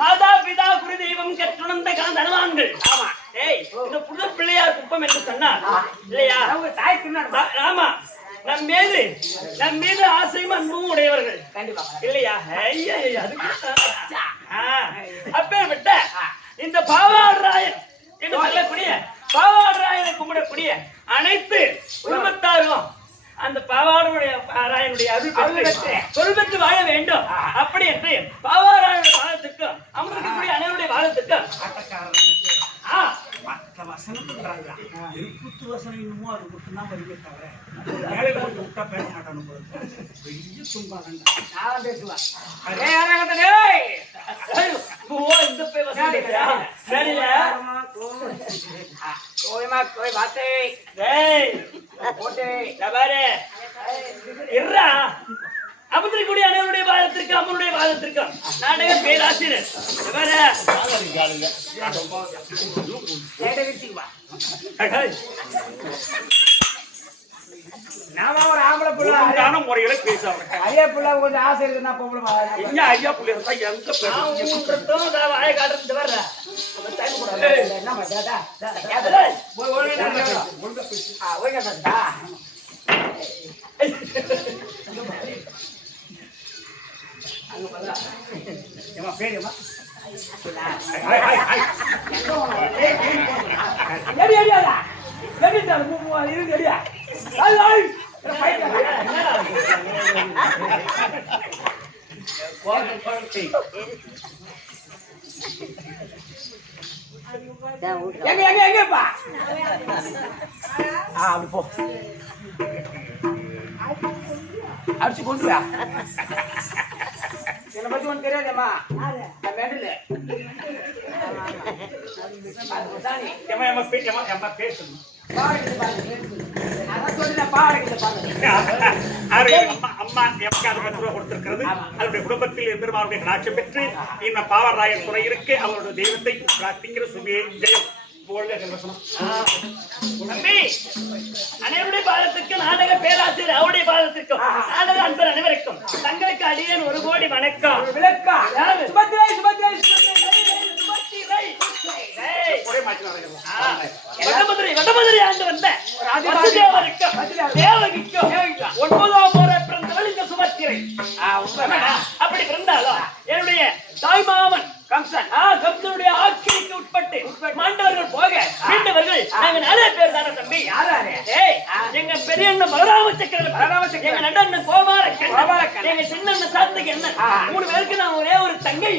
மாதா பிதா குரு தெய்வம் கற்றுணர்ந்த கலந்தனவான்கள். ஆமா ஏய் இந்த புது பிள்ளையார் குப்பம் என்று சொன்னார் இல்லையா? ஆமா நம் மீது ஆசையும் அன்பும் உடையவர்கள் இல்லையா? அப்பேற்பட்ட இந்த பாவாடராயன் என்று சொல்லக்கூடிய பாவாடராயனை கும்பிடக்கூடிய அனைத்து குடும்பத்தாரும் அந்த பாவாடனுடைய ராயனுடைய அருள் பெற்று வாழ வேண்டும். அப்படி என்று பாவாராயனுடைய வாதத்துக்கும் அமர்ந்திருக்கக்கூடிய அனைவருடைய வாதத்துக்கும் மற்ற வசனம் வசனம் இன்னமும் அது மட்டும்தான் வருவே தவிர வேலை விட்டா பேச மாட்டானு பெரிய துன்பம் நான் பேசுவேன். அமுத்திரிக்கூடிய அனைவருடைய வாதத்திற்கு அம்மனுடைய வாதத்திற்கும் நாடக பேராசிரியர் நாம ஒரு ஆம்பளை புள்ள முறையில பேசுவாங்க. ஐயா புள்ள கொஞ்சம் ஆசை இருக்குன்னா பொம்பளை ஐயா புள்ள இருந்தா எங்க வாய காட்டுறது வர்ற பேருமா எங்கப்பா அப்படி போ அடிச்சு கொண்டுவா என்னை பத்தி ஒன்று தெரியாதேம்மா மெடலு பேசணும் குடும்பத்தில் பெருமாளுடைய கடாட்சி பெற்று இந்த பாவராயன் துணை இருக்கு அவருடைய தெய்வத்தை பிரார்த்திக்கிற சுபியை ஜெயம் அனைவருடைய பாதத்திற்கு நாடக பேராசிரியர் அவருடைய பாதத்திற்கும் நாடக அன்பர் அனைவருக்கும் தங்களுக்கு அடியேன் 1 கோடி வணக்கம். வடமதுரை ஆண்டு வந்த வசுதேவருக்கும் தேவகிக்கும் 9ஆம் முறை பிறந்தவள் இந்த சுபத்திரை. அப்படி பிறந்தாலும் என்னுடைய தாய்மாமன் கம்சன் கம்சனுடைய ஆட்சிக்கு உட்பட்டு மாண்டவர்கள் போக மீண்டவர்கள் நாங்க நிறைய பேர் தானே தம்பி. எங்க பெரிய அண்ணன் பலராம சக்கரவர்த்தி, எங்க நட அண்ணன் கோபாலக்கன், எங்க சின்ன அண்ணன் சாத்திக்கு என்ன 3 பேருக்கு நான் ஒரே ஒரு தங்கை.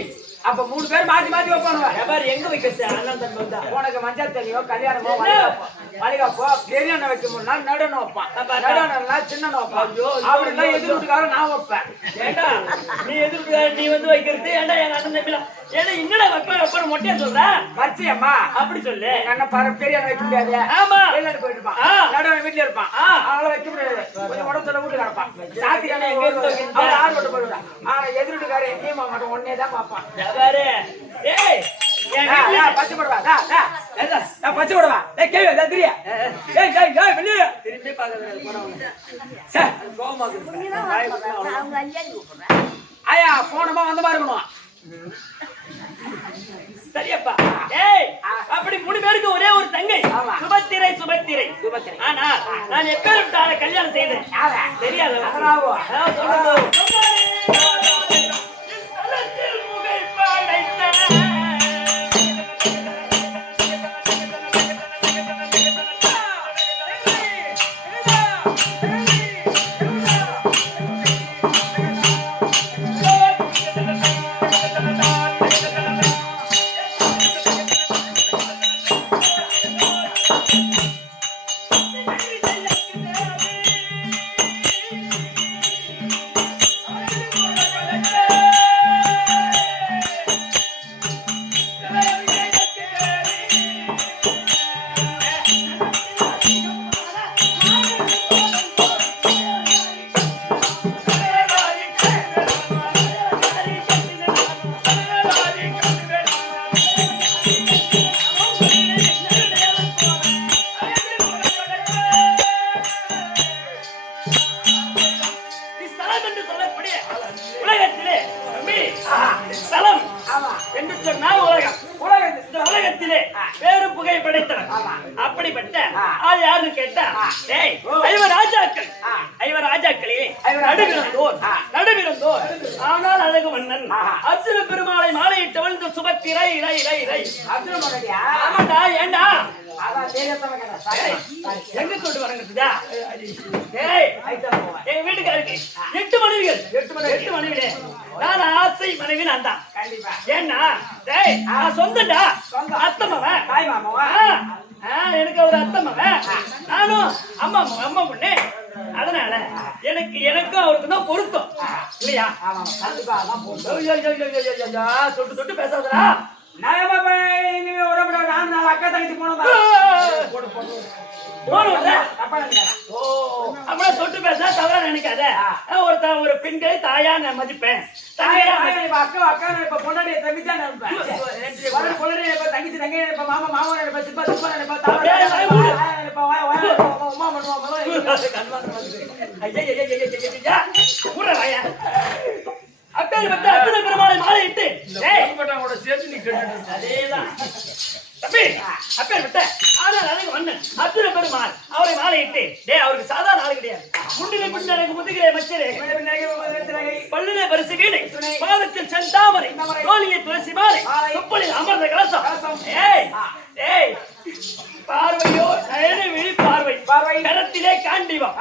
அப்ப 3 பேர் மாத்தி மாத்தி வைப்பானுவ. எங்க வைக்கிறது அண்ணன் தம்பி வந்தா உனக்கு மஞ்சள் தண்ணியோ கல்யாணமோ வளைகாப்போ பெரிய அண்ணன் வைக்க முடியா நடுன்னு வைப்பான், நடுனா சின்ன வைப்பான். அப்படிலாம் எதிர் வீட்டுக்காரன் நான் வைப்பேன். ஏண்டா நீ எதிர்ப்பு நீ வந்து வைக்கிறது ஏண்டா எங்க அண்ணன் தம்பிலாம் ஏன்னா என்னடா வைப்ப மொட்டையா சொல்ற மரிச்சியம்மா அப்படி சொல்லு. அண்ணன் பாரு பெரிய அண்ணன் வைக்க முடியாது. ஆமா வெளிநாட்டு போயிட்டு இருப்பான், நடுவன் வீட்டுல இருப்பான், அவங்கள வைக்க முடியாது. கொஞ்சம் உடம்பு சொல்ல வீட்டு கிடப்பான். சாத்தி அண்ணன் எங்க இருந்து ஆறு மட்டும் போயிடுவான். ஆனா எதிர் வீட்டுக்காரன் எங்கேயும் மட்டும் ஒன்னே தான் பார்ப்பான். ஏய் பச்சை போடுவா பச்சை போடுவா தெரியா வெளியே திரும்பி ஐயா போனமா வந்த மாதிரி இருக்கணும். சரியப்பா. ஏய் அப்படி 3 பேருக்கு ஒரே ஒரு தங்கை சுபத்திரை சுபத்திரை சுபத்திரை. ஆனா நான் எப்பேற்பட்ட கல்யாணம் செய்தேன் தெரியாது. ஆனால் அழகு மன்னன் அசுர பெருமாளை மாலையிட்டவள் இந்த சுபத்திரை. ஏண்டா எங்க கொண்டு வரங்கடா? எங்க வீட்டுக்காருக்கு 8 மனைவிகள். 8 மனைவிலே நான் ஆசை மனைவி நான் தான். ஏன்னா சொந்தண்டா அத்தம்மாவன் தாய் மாமாவா எனக்கு ஒரு அத்தம்மாவன் நானும் அம்மா அம்மா பொண்ணு. அதனால எனக்கும் அவருக்கு தான் பொருத்தம் இல்லையா? தொட்டு தொட்டு பேசாதடா. அக்கா தங்கச்சி போனதா அப்படியே தொட்டு பேச தவறா நினைக்காத. ஒரு பெண்களை தாயா நான் மதிப்பேன். அக்கா அக்கா இப்ப பொண்டாடி தங்கச்சா நினைப்பேன். பொண்டாடி தங்கச்சி தங்க நினைப்பேன். மாமா மாமா நினைப்பேன். சிப்பா சிப்பா நினைப்பேன். உமா அத்தனை பெருமாளை மாலையிட்டு சேர்த்து நீ கேட்டு அதேதான் தம்பி அப்பேற்பட்ட ஆனால் அழகு மன்னன் அத்தனை பெருமாள் அவரை மாலையிட்டு அவருக்கு சாதாரண ஆள் கிடையாது. முன்னிலை பின்னடைக்கு முதுகிலே மச்சரே பல்லிலே பரிசு வீணை பாதத்தில் செந்தாமரை தோழியை துளசி மாலை துப்பலில் அமர்ந்த கலசம். ஏய் பார்வையோ நயன விழி பார்வை பார்வை கரத்திலே காண்டிவம்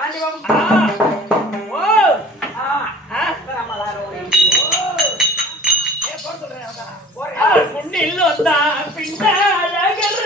முன்னில் வந்தா பின்னாழகர்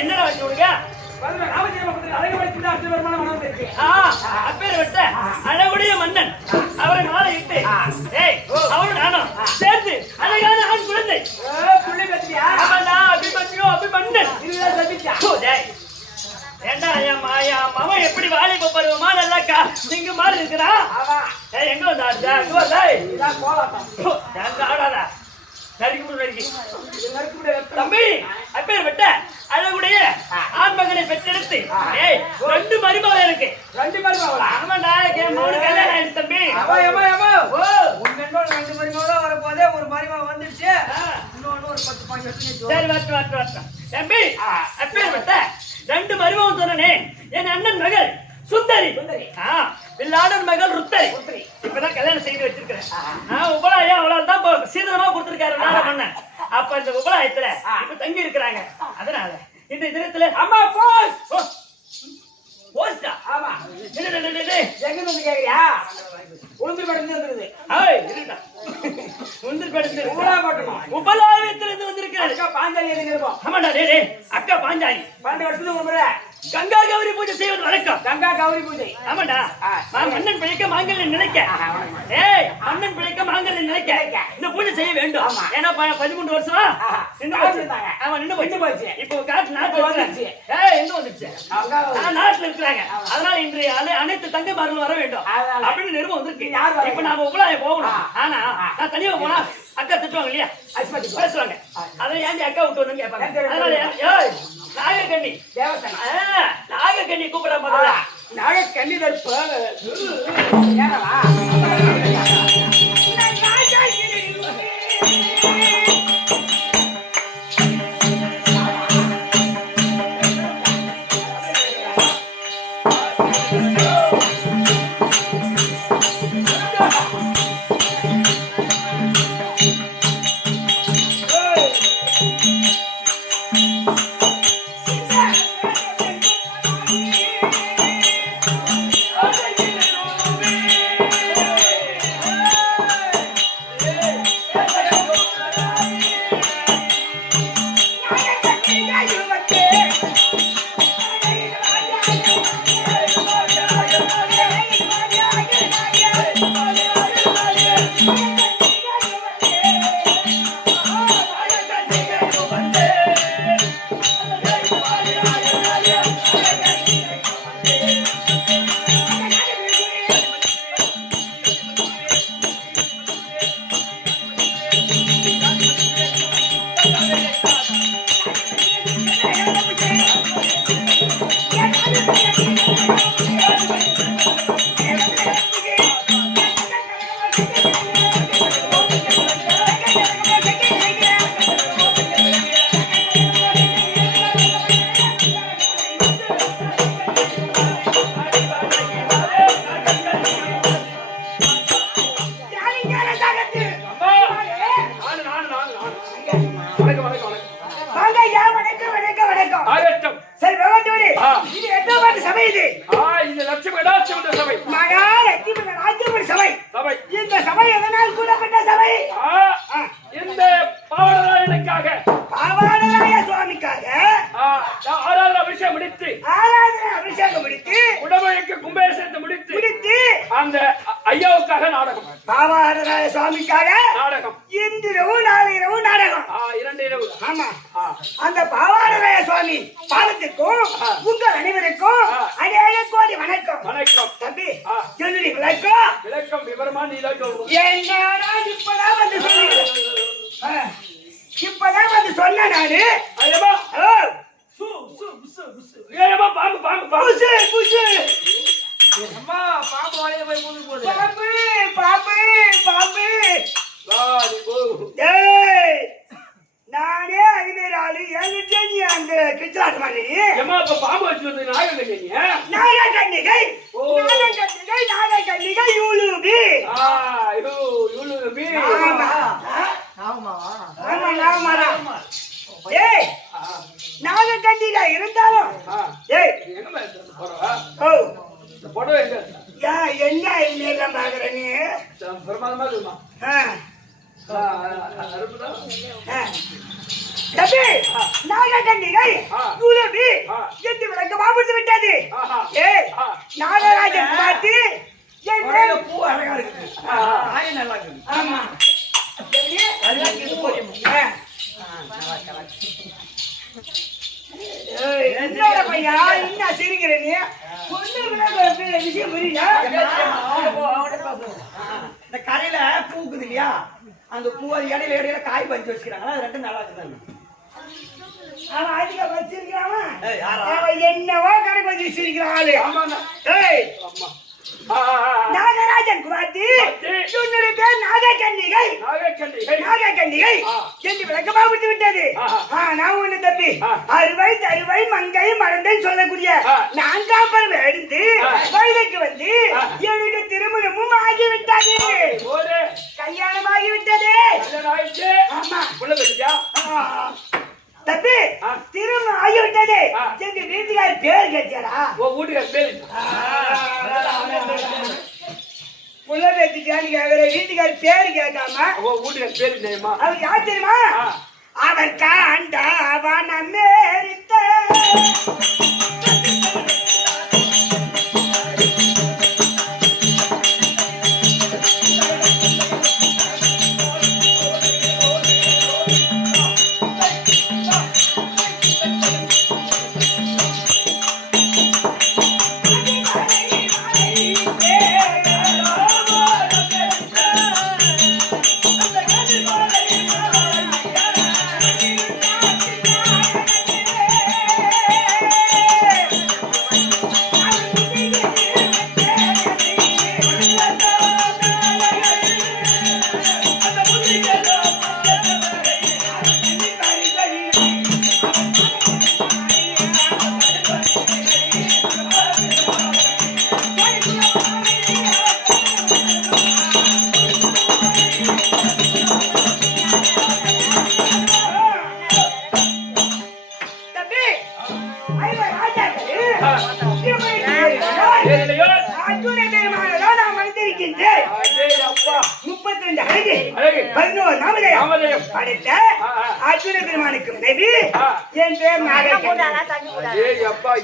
என்னடா வச்சு விடுங்க அப்பேர் விட்ட அழகுடைய மன்னன் அவரை மாலை இட்டு அவரும் நானும் சேர்ந்து அழகான ஆண் குழந்தை அபிமன்னன் ஏண்டா மகன் எப்படி வாலிப பருவமா நல்லா நீங்க மாதிரி இருக்கிறான் எங்க வந்தா அங்க வந்தா ஆடாதா தம்பி அப்பேர் விட்ட அழகுடைய ஆண்மகனை பெற்றெடுத்து 2 மருமகள் எனக்கு 2 மருமகளா? ஆமாண்டா மகனு கல்யாணம் ஆயிடுச்சு தம்பி. 2 மருமகளா வரப்போதே ஒரு மருமகள் வந்துருச்சு இன்னொன்னு ஒரு 10-15 வருஷம் சரி வரட்டும் தம்பி அப்பேர் விட்ட 2 மருமகன் சொன்னனே என் அண்ணன் மகள் சுந்தரி வில்லாடன் மகள் ருத்தரி இப்பதான் கல்யாணம் செய்து வச்சிருக்கிறேன் உபலாயம் அவ்வளவுதான் சீதனமா கொடுத்திருக்காரு மன்னன். அப்ப இந்த உபலாயத்துல இப்ப தங்கி இருக்கிறாங்க. அதனால இந்த தினத்துல அம்மா போஸ்டா ஆமா எங்க வந்து கேக்குறியா உளுந்தூர் பேடத்துல வந்துருது உளுந்தூர் பேடத்துல உபலாயத்துல இருந்து வந்திருக்காரு அக்கா பாஞ்சாலி எதுங்கிறோம். ஆமாடா அக்கா பாஞ்சாலி 12 வருஷத்துக்கு ஒரு முறை கங்கா கௌரி பூஜை செய்வது வழக்கம். கங்கா கௌரி பூஜை ஆமாடா. மன்னன் பிழைக்க மாங்கல்யம் நினைக்க மன்னன் பிழைக்க மாங்கல்யம் நினைக்க இந்த பூஜை செய்ய வேண்டும். ஏன்னா 13 வருஷம் நின்று போச்சு. இப்போ காட்டு நாட்டு வந்துருச்சு எங்க வந்துருச்சு நாட்டுல இருக்கிறாங்க. அதனால இன்றைய அனைத்து தங்கமார்கள் வர வேண்டும் அப்படின்னு நிறுவனம் வந்திருக்கு. இப்ப நாம உபலாயம் போகணும். ஆனா நான் தனியா போனா அக்கா திட்டுவாங்க இல்லையா பேசுவாங்க. அதை ஏன் அக்கா விட்டு வந்து கேட்பாங்க. அதனால நாகக்கண்ணி நாகக்கண்ணி கூப்பிட முதல்ல நாகக்கண்ணி தற்ப ஐயாவுக்காக நாடகம் பாவாடராய சுவாமிக்காக நாடகம் இன்றிரவு நாளையிரவு நாடகம் 2 இரவு. ஆமா அந்த பாவாடராய சுவாமி பாதத்துக்கும் உங்கள் அனைவருக்கும் அநேக கோடி வணக்கம். வணக்கம் தம்பி சொல்லி விளக்கம் விவரமா நீ தான் சொல்லணும். என்னடா இப்பதான் வந்து சொன்னீங்க இப்பதான் வந்து சொன்ன நானு ஐயப்பா ஐயப்பா பாம்பு பாம்பு பாம்பு புசு அம்மா பாம்பு வாயில போய் மூடி போடு பாம்பு பாம்பு பாம்பு வாடி போ டேய் நானே ஐவேராளி என்கிட்ட நீ அந்த கிச்சாட் மாதிரி அம்மா அப்ப பாம்பு வச்சு வந்து நாகக்கண்ணிங்க நாகக்கண்ணிகை யூலுபி யூலுபி ஆமா ஆமா ஆமா ஏய் நாகக்கண்ணிகை இருந்தாலும் ஏய் எங்க போறவா ஓ போடவே இல்ல யா என்ன இல்ல பாக்குற நீ பிரமாதமா இருக்குமா அருப்புதா தம்பி நாகக்கண்ணிகை குருவி என்று விளக்கமா முடித்து விட்டது. ஏய் நாகராஜன் பார்த்து என் மேல் பூ அழகா இருக்குது. ஆய நல்லா இருக்குது. ஆமா என்னோட பையா என்ன சிரிக்கிற நீ பொண்ணு விஷயம் புரியுதா? இந்த கரையில பூக்குது இல்லையா, அந்த பூ அது இடையில இடையில காய் பறிச்சு வச்சுக்கிறாங்களா, அது ரெண்டும் நல்லா இருக்குது. அவன் அதிக வச்சிருக்கான். ஏய், யாரா? அவன் என்னவோ கணக்கு வச்சு சிரிக்கிறான் ஆளு. ஆமாண்ணா. ஏய் ஆமா நாகராஜன் குமார்த்தி உன்னுடைய பேர் நாகக்கண்ணிகை நாகக்கண்ணிகை என்று விளக்கமா விட்டு விட்டது. நான் ஒண்ணு தம்பி அறுவை தருவை மங்கை மறந்தை சொல்லக்கூடிய நான்காம் பருவம் எடுத்து வயதுக்கு வந்து எனக்கு திருமணமும் ஆகிவிட்டது, கல்யாணம் ஆகிவிட்டது. ஆமா தம்பி திருமணம் ஆகிவிட்டது. எங்க வீட்டுக்கார பேர் கேட்டியாடா? புள்ள பேத்திக்கான்னு கேக்குற, வீட்டுக்கார பேரு கேட்காம அவருக்கு யார் தெரியுமா? அவர் காண்ட வனமேரித்த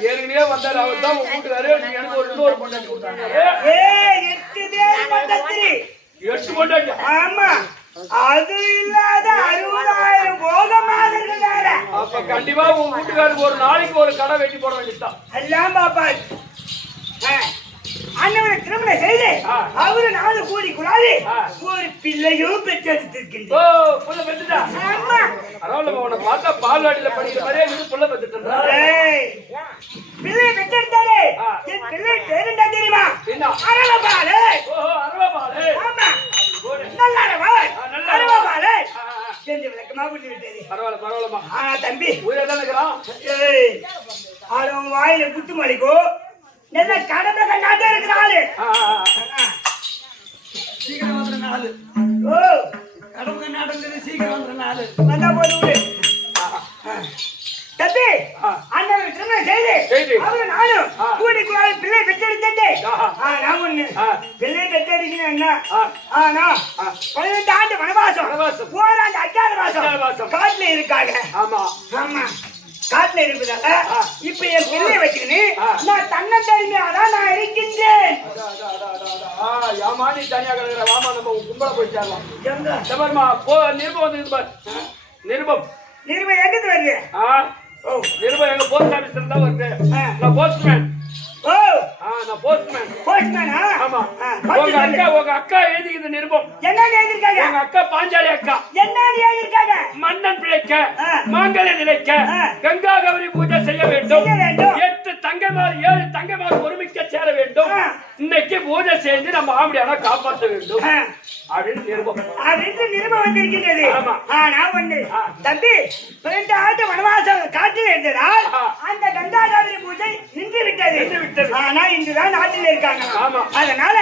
ஏற்கனவே வந்தாரு அவர் தான் கூட்டுக்காரு. எனக்கு ஒரு இன்னொரு பொண்டாட்டி கொடுத்தாங்க. 8 பொண்டாட்டி. ஆமா அது இல்லாத 60,000 போகமாதர்கள் வேற. அப்ப கண்டிப்பா உங்க வீட்டுக்காருக்கு ஒரு நாளைக்கு ஒரு கடை வெட்டி போட வேண்டியதுதான். எல்லாம் பாப்பா அண்ணவனை திருமணம் செய்து அவரு 4 கோடி குழாவி ஒரு பிள்ளையும் பெற்றெடுத்திருக்கின்ற. ஓ புள்ள பெத்துட்டா? ஆமா பரவாயில்ல, உன்னை பார்த்தா பால்வாடியில படிக்கிற மாதிரியே இது புள்ள பெத்துட்டா. பிள்ளையை பெற்றெடுத்தாரு. என் பிள்ளை பேரு என்ன தெரியுமா? அரவபாலு. ஓஹோ அரவபாலு. ஆமா நல்லரவன் அரவபாலு செஞ்சு விளக்கமா விட்டு விட்டது. பரவாயில்ல பரவாயில்லமா. தம்பி உயிரை தான் இருக்கிறான். அவன் வாயில குத்து மலிக்கோ நல்ல கடமை கண்ணாத இருக்கிறாரு. சீக்கிரம் வந்துற நாள். ஓ கடமை நடந்தது சீக்கிரம் வந்துற நாள். வந்தா போது தம்பி அண்ணன் திருமணம் செய்து அவரு நானும் கூடி குழாவி பிள்ளை பெற்றெடுத்தேன். நான் ஒண்ணு பிள்ளை பெற்றெடுக்கணும் என்ன? ஆனா 12 ஆண்டு வனவாசம், ஓராண்டு அஜாத காட்டுல இருக்காங்க. ஆமா ஆமா காட்டுல இருப்பதால இப்ப என் பிள்ளை வச்சுக்கின்னு நான் தன்னந்தனிமையாதான் நான் இருக்கின்றேன். ஏமா நீ தனியா கிடக்குற? வாமா நம்ம கும்பல போய் சேரலாம். எங்க போ நிருபம் வந்து பாரு. நிருபம் நிருபம் எங்கிட்டு வருது? ஓ நிருபம் எங்க போஸ்ட் ஆபீஸ்ல தான் வருது. நான் போஸ்ட்மேன். ஓ நான் போஸ்ட்மேன். போஸ்ட்மேனா? ஆமா. உங்க அக்கா எழுதிக்கிற நிருபம் என்ன எழுதிருக்காங்க? உங்க அக்கா பாஞ்சாலி அக்கா என்ன எழுதிருக்காங்க? மன்னன் பிழைக்க மாங்கல்ய நிலைக்க கங்கா கௌரி பூஜை செய்ய வேண்டும். 8 தங்கமார் 7 தங்கமார் ஒருமிக்க சேர வேண்டும். இன்னைக்கு பூஜை செஞ்சு நம்ம ஆம்படியான காப்பாற்ற வேண்டும் அப்படின்னு நிருபம் வந்திருக்கின்றது. நான் ஒண்ணு தம்பி 12 ஆண்டு வனவாசம் காட்டில் இருந்ததால் அந்த கங்கா கௌரி பூஜை நின்று விட்டது. ஆனா இன்றுதான் நாட்டில் இருக்காங்க. அதனால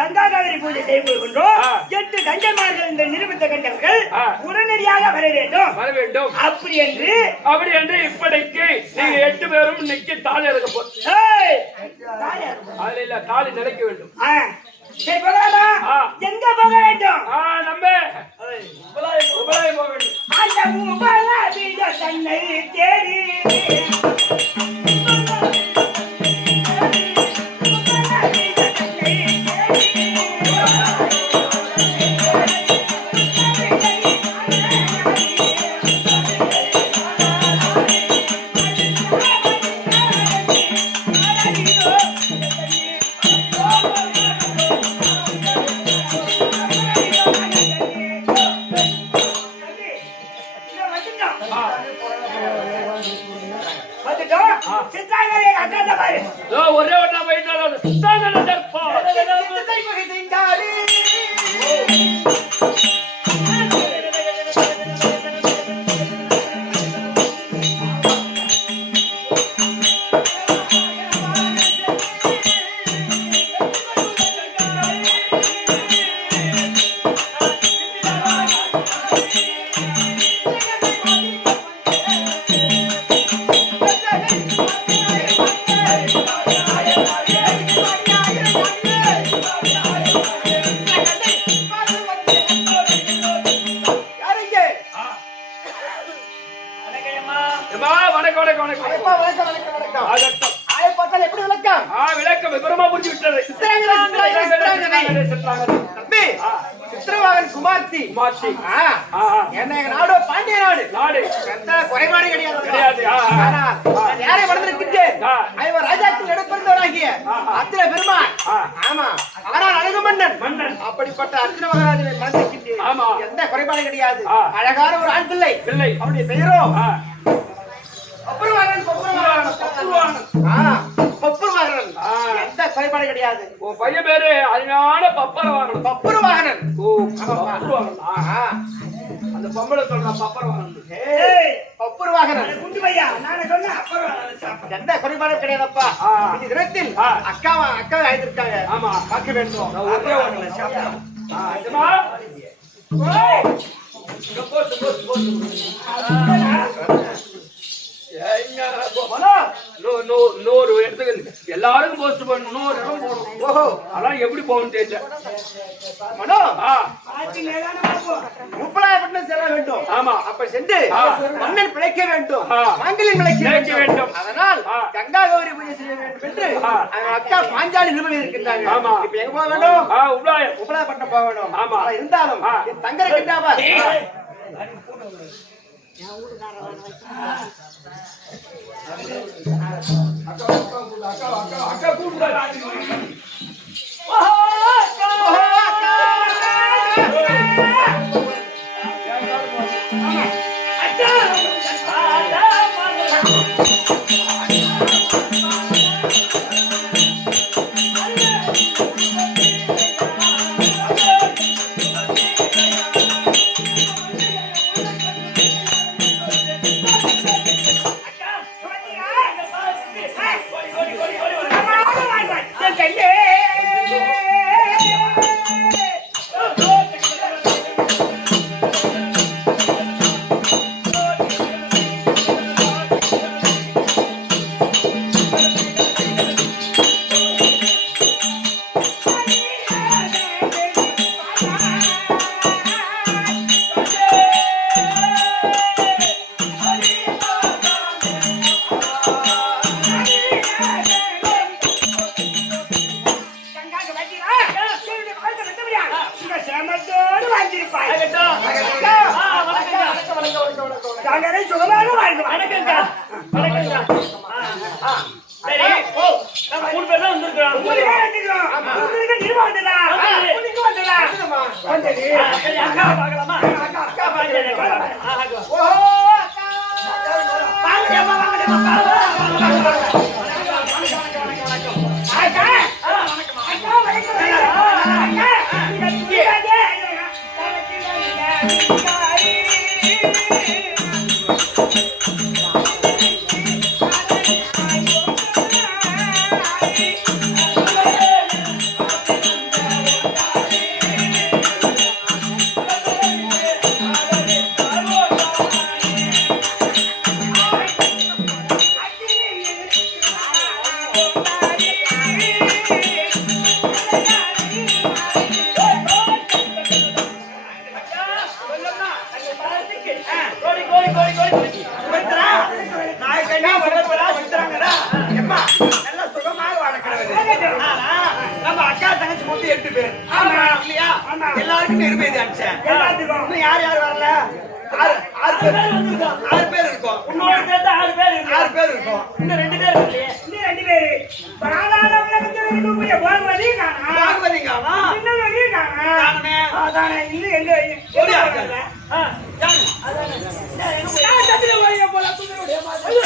கங்கா கௌரி பூஜை செய்ய போகின்றோம். 8 தங்கமார்கள் இந்த நிருபத்தை கண்டவர்கள் உடனடியாக வர வேண்டும். அப்படி என்று இப்படிக்கு நீங்க 8 பேரும் இன்னைக்கு தாலி இறக்க போறோம். அதுல இல்ல தாலி நிலைக்க வேண்டும். சரி போகலாமா எங்க போக வேண்டும் நம்ம உபலாயம் போக வேண்டும். அந்த உபலாபீட தன்னை தேடி ஒரே ஒன்றா போயிட்டு சித்தாந்தன தர்ப்பா விளக்கம் விவரமா புரிஞ்சு விட்டது. சித்திரவாகன் குமார்த்தி என்ன நாடோ பாண்டிய நாடு நாடு எந்த குறைபாடு கிடையாது கிடையாது. யாரை வளர்ந்திருக்கின்றேன் ராஜாக்கள் இடப்பிறந்தவராகிய அத்திர பெருமாள். ஆமா ஆனால் அழகு மன்னன் அப்படிப்பட்ட அத்திர மகாராஜனை வளர்ந்திருக்கின்றேன். ஆமா எந்த குறைபாடு கிடையாது. அழகான ஒரு ஆண் பிள்ளை பிள்ளை அவருடைய பெயரோ எந்த குறைபாடு கிடையாது. உன் பையன் பேரு அதனால பப்பர வாகனம். பப்புர வாகனன். அந்த பொம்பளை சொல்ற பப்பர வாகனம். பப்புர வாகனன் குண்டு பையா நான் சொன்னேன் அப்புறம் எந்த குறைபாடும் கிடையாதப்பா. இந்த தினத்தில் அக்காவை அழைத்திருக்காங்க. ஆமா பார்க்க வேண்டும். நூறு இடத்துக்கு எல்லாருக்கும் போஸ்ட் பண்ணணும். 100 இடம் போகணும். ஓஹோ அதான் எப்படி போகணும் தெரியல. மனோ போவோம் முப்பலாயிரம் செல்ல வேண்டும். ஆமா அப்ப சென்று மன்னன் பிழைக்க வேண்டும். மாங்கல்யம் பிழைக்க வேண்டும். அதனால் கங்கா கௌரி பூஜை செய்ய வேண்டும் என்று அக்கா பாஞ்சாலி நிறுவனம் இருக்கின்றாங்க. ஆமா இப்ப எங்க போக வேண்டும்? உபலாயப்பட்டினம் போக வேண்டும். ஆமா இருந்தாலும் தங்க இருக்கின்றாவா அக்கா கூப்பிடுறாங்க. எல்லாத்துக்கும் நெருப்பு எழுதி அனுப்பிச்சேன். எல்லாத்துக்கும் இன்னும் யார் யார் வரல? ஆறு பேர் இருக்கோம். உன்னோட சேர்த்து 6 பேர் இருக்கு. 6 பேர் இருக்கோம். இன்னும் 2 பேர் இல்லையே. இன்னும் 2 பேரு பாதாள உலகத்தில் இருக்கக்கூடிய பாகவதி காணா. பாகவதிங்களா? இன்னும் வெளியே காணா. காணுமே. அதானே இன்னும் எங்க ஓடி ஆடுங்க. யாரு? அதானே. எங்க போய்? நான் சத்திர வழியா போல குதிரையுடைய மாதிரி.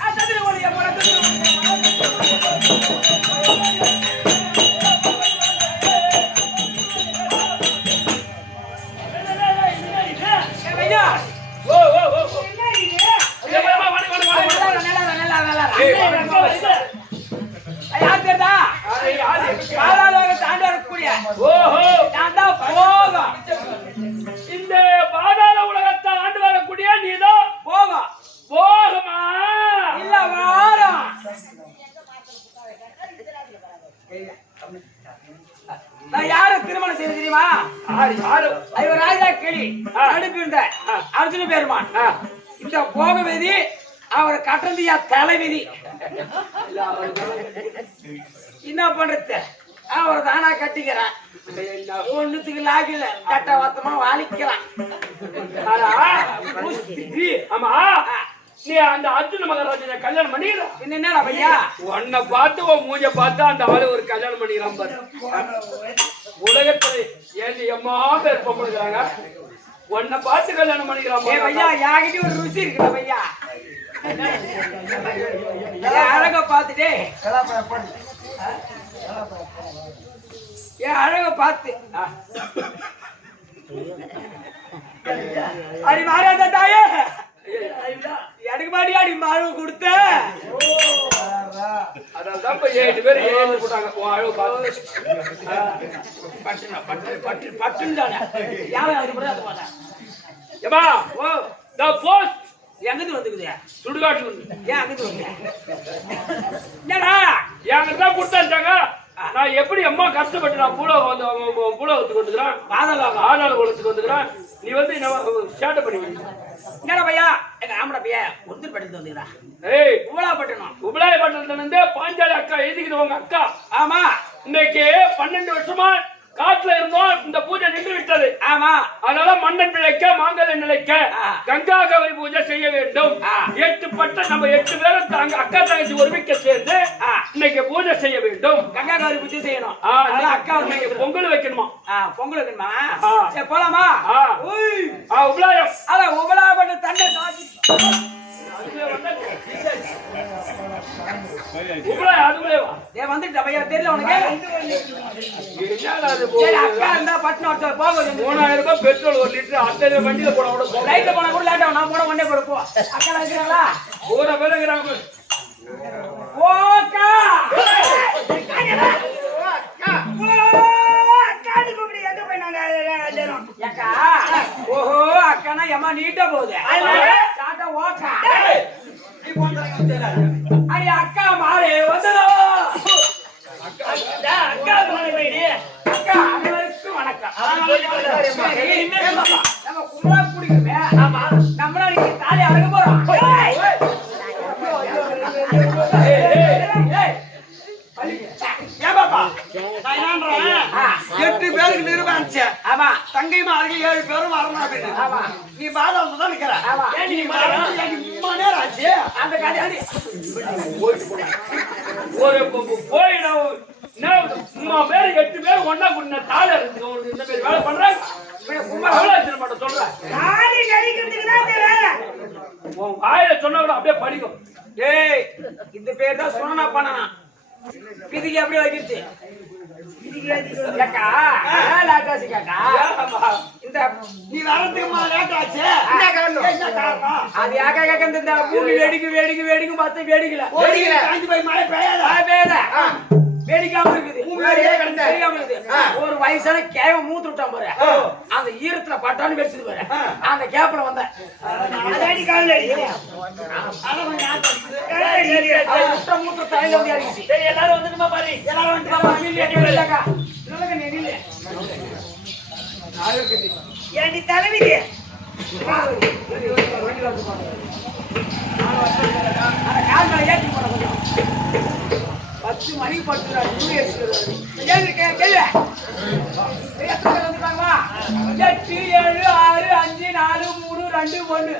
நான் சத்திர வழியா போல ஐயா ஓ ஓ ஓ ஓ. என்ன இது? யார் பேர்தா? பாதாளோக தாண்டி வரக்கூடிய ஓஹோ. நான் தான் போகும் இந்த பாதாள உலகத்தை ஆண்டு வரக்கூடிய நீதான் போகும் போகமா? இல்ல வாரம் நான் யார திருமணம் செய்ய தெரியுமா? ஐவர் ராஜா கிளி அனுப்பியிருந்த அர்ஜுன பெருமான். இந்த போக விதி அவரை கட்டந்தியா தலைவிதி. என்ன பண்றது? அவரை தானா கட்டிக்கிறேன். ஒண்ணுத்துக்கு லாகில கட்ட வாத்தமா வாலிக்கிறான். ஆமா, நீ அந்த அர்ஜுன மகாராஜனை கல்யாணம் பண்ணிக்கிற. என்னடா பையா? உன்னை பார்த்து உன் மூஞ்ச பார்த்து அந்த ஆளு ஒரு கல்யாணம் பண்ணிக்கிறான் பாரு. உலகத்துல ஏன் எம்மா பேர் பொம்பளுக்குறாங்க, உன்னை பார்த்து கல்யாணம் பண்ணிக்கிறான் ஏ பையா, யாகிட்ட ஒரு ருசி இருக்குடா பையா. அழக பார்த்துட்டே என் அழக பார்த்து அடி மாறாத தாயே, எனக்கு மாடி அடி மாறு கொடுத்த. அதனால்தான் இப்ப 7 பேர் ஏழு போட்டாங்க உன் அழகு பார்த்து. பட்டுன்னு யாரும் அது கூட அதை பார்த்தா. ஏமா ஓ the post எங்கிட்டு வந்துக்குது? சுடுகாட்டுல இருந்து ஏன் அங்கிட்டு வந்து என்னடா என்கிட்ட தான் கொடுத்தாங்க. நான் எப்படி அம்மா கஷ்டப்பட்டு நான் பூலோகத்துக்கு வந்துக்கிறேன், ஆதாள உலகத்துக்கு வந்துக்கிறேன். நீ வந்து சேட்டை பண்ணி என்னடா பையா? எங்க ஆம்பளை பையா ஒருத்தர் படித்து வந்துக்கிறா. ஏய் உபலாப்பட்டணும். உபலாயப்பட்டினத்துல இருந்து பாஞ்சாலி அக்கா எழுதிக்கிட்டு உங்க அக்கா. ஆமா, இன்னைக்கு 12 வருஷமா காட்டுல இருந்தோம். இந்த பூஜை நின்று விட்டது. ஆமா, அதனால மன்னன் பிழைக்க மாங்கல்ய நிலைக்க கங்கா கௌரி பூஜை செய்ய வேண்டும். 8 பட்ட நம்ம 8 பேரும் தாங்க அக்கா தங்கச்சி ஒருமிக்க சேர்ந்து இன்னைக்கு பூஜை செய்ய வேண்டும். கங்கா கௌரி பூஜை செய்யணும். அக்கா பொங்கல் வைக்கணுமா? பொங்கல் வைக்கணுமா? சரி போலாமா? உபலாயம். அதான் உபலாப்பட்ட தண்ணை காட்சி உபலாயம் அதுக்குள்ளேவா? வந்துட்டா பையா, தெரியல உனக்கு? சரி, அக்கா இருந்தா பட்டினம் ஒருத்தர் போக 3000 ரூபாய் பெட்ரோல் 1 லிட்டர் அந்த வண்டியில போன கூட லைட்ல போனா கூட லேட் ஆகும். நான் கூட ஒன்னே கொடுப்போம். அக்கா இருக்கிறாங்களா? பூரா பேர் இருக்கிறாங்க. ஓக்கா அக்கா. ஓஹோ, அக்கானா எம்மா நீட்டா போகுது. ஓக்கா அடி அக்கா மாறே வந்துடும். அக்கா அக்கா அனைவருக்கும் வணக்கம். நம்ம கும்பலா குடிக்கிறோமே, நம்மளா நீங்க தாலி அடங்க போறோம். ஏன் பாப்பா? நான் என்னன்றேன்? 8 பேருக்கு நிர்வாகிச்சேன். ஆமா, தங்கை மாதிரி 7 பேரும் வரணும் அப்படின்னு. ஆமா, நீ பாதாளத்துல தான் நிக்கிற. ஆமா. ஏன் நீ இம்மா நேரம் ஆச்சு? அந்த கதையாடி ஒரு போய் நான் பேர் 8 பேர் ஒன்னா குடின தாள இருக்கு. இந்த பேர் வேலை பண்றாங்க. மட்டும் சொல்றேன். உன் வாயில சொன்ன கூட அப்படியே படிக்கும். டேய், இந்த பேர் தான் சொன்னா பண்ணணும். இதுக்கு அப்படியே வைக்கிறது. அக்கா லாட்டாசி காக்கா, இந்த நீ வரதுக்கு லேட் ஆச்சு. என்ன காரணம்? என்ன காரணம்? அது யாக்கா கேட்க இந்த பூமி வேடிக்கை பார்த்து வேடிக்கல காஞ்சி போய் மழை பெய்யாத. வேடிக்காம இருக்குது. ஒரு வயசான கேவ மூத்து விட்டான் பாரு, அந்த ஈரத்துல பட்டான்னு வெடிச்சது பாரு. அந்த கேப்ல வந்த மூத்த தலையில வந்து இறங்கிச்சு. எல்லாரும் வந்துட்டுமா பாரு. எல்லாரும் வந்து தலைவிதி கால் மேல ஏற்றி போன கொஞ்சம் 10 மணி படுத்துறாரு கேள்வி கேள்வி 8 7 6 5 4 3 2 1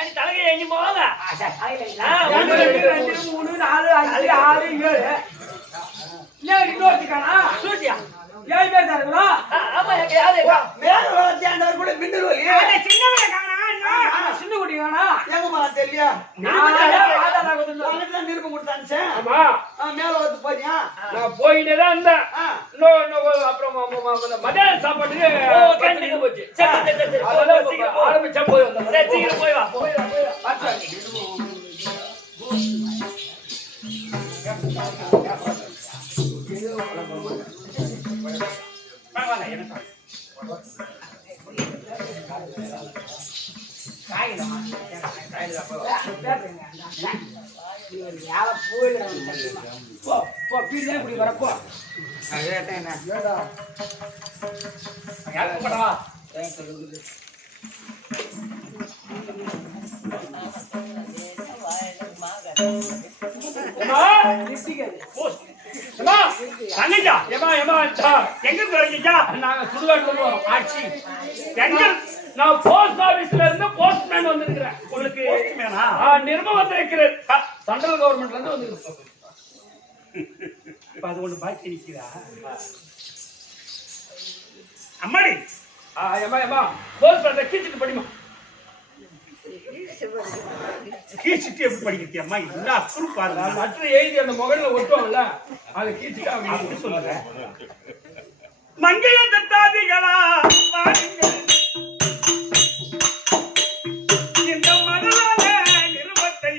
ஏன் தலையை எண்ணி போவாங்க 1 2 3 4 5 6 7 இன்னும் இன்னொருக்கானா சூட்டியா 7 பேர் தான் இருக்கணும். ஆமா யாரு மேல வளர்த்தியாண்டவர் கூட மின்னல் ஒலி சின்னவனை காணா இன்னும் சின்ன குட்டி காணா எங்கம்மா தெரியல நிருப்ப கொடுத்தாச்சு ஆமா மேல வந்து போனியா நான் போயிட்டே தான் இருந்தேன் அப்புறம் மத்தியான சாப்பாட்டுக்கு கேண்டீன் போச்சு சரி சரி சரி அதெல்லாம் சீக்கிரம் ஆரம்பிச்சா போய் வந்தேன் சரி சீக்கிரம் போய் வா தங்கச்சா ஏமா ஏமா எங்க போறீங்க நாங்க சுடுகாட்டுல போறோம் ஆட்சி எங்க நான் போஸ்ட் ஆபீஸ்ல இருந்து போஸ்ட்மேன் வந்திருக்கிறேன் உங்களுக்கு நிர்ம வந்திருக்கிறேன் சென்ட்ரல் கவர்மெண்ட்ல இருந்து வந்திருக்கேன் அது ஒண்ணு பாக்கி நிக்கிறா அம்மாடி ஏமா ஏமா போஸ்ட் அந்த கீச்சிட்டு படிமா கீச்சிட்டு எப்படி படிக்கிறீ அம்மா என்ன அக்குறு பாருங்க மற்ற எழுதி அந்த முகல்ல ஒட்டுவாங்கல்ல அதை கீச்சிட்டு அவங்க சொல்லுங்க மங்கைய தத்தாதிகளா பாருங்கள் இந்த மனதான நிருபத்தை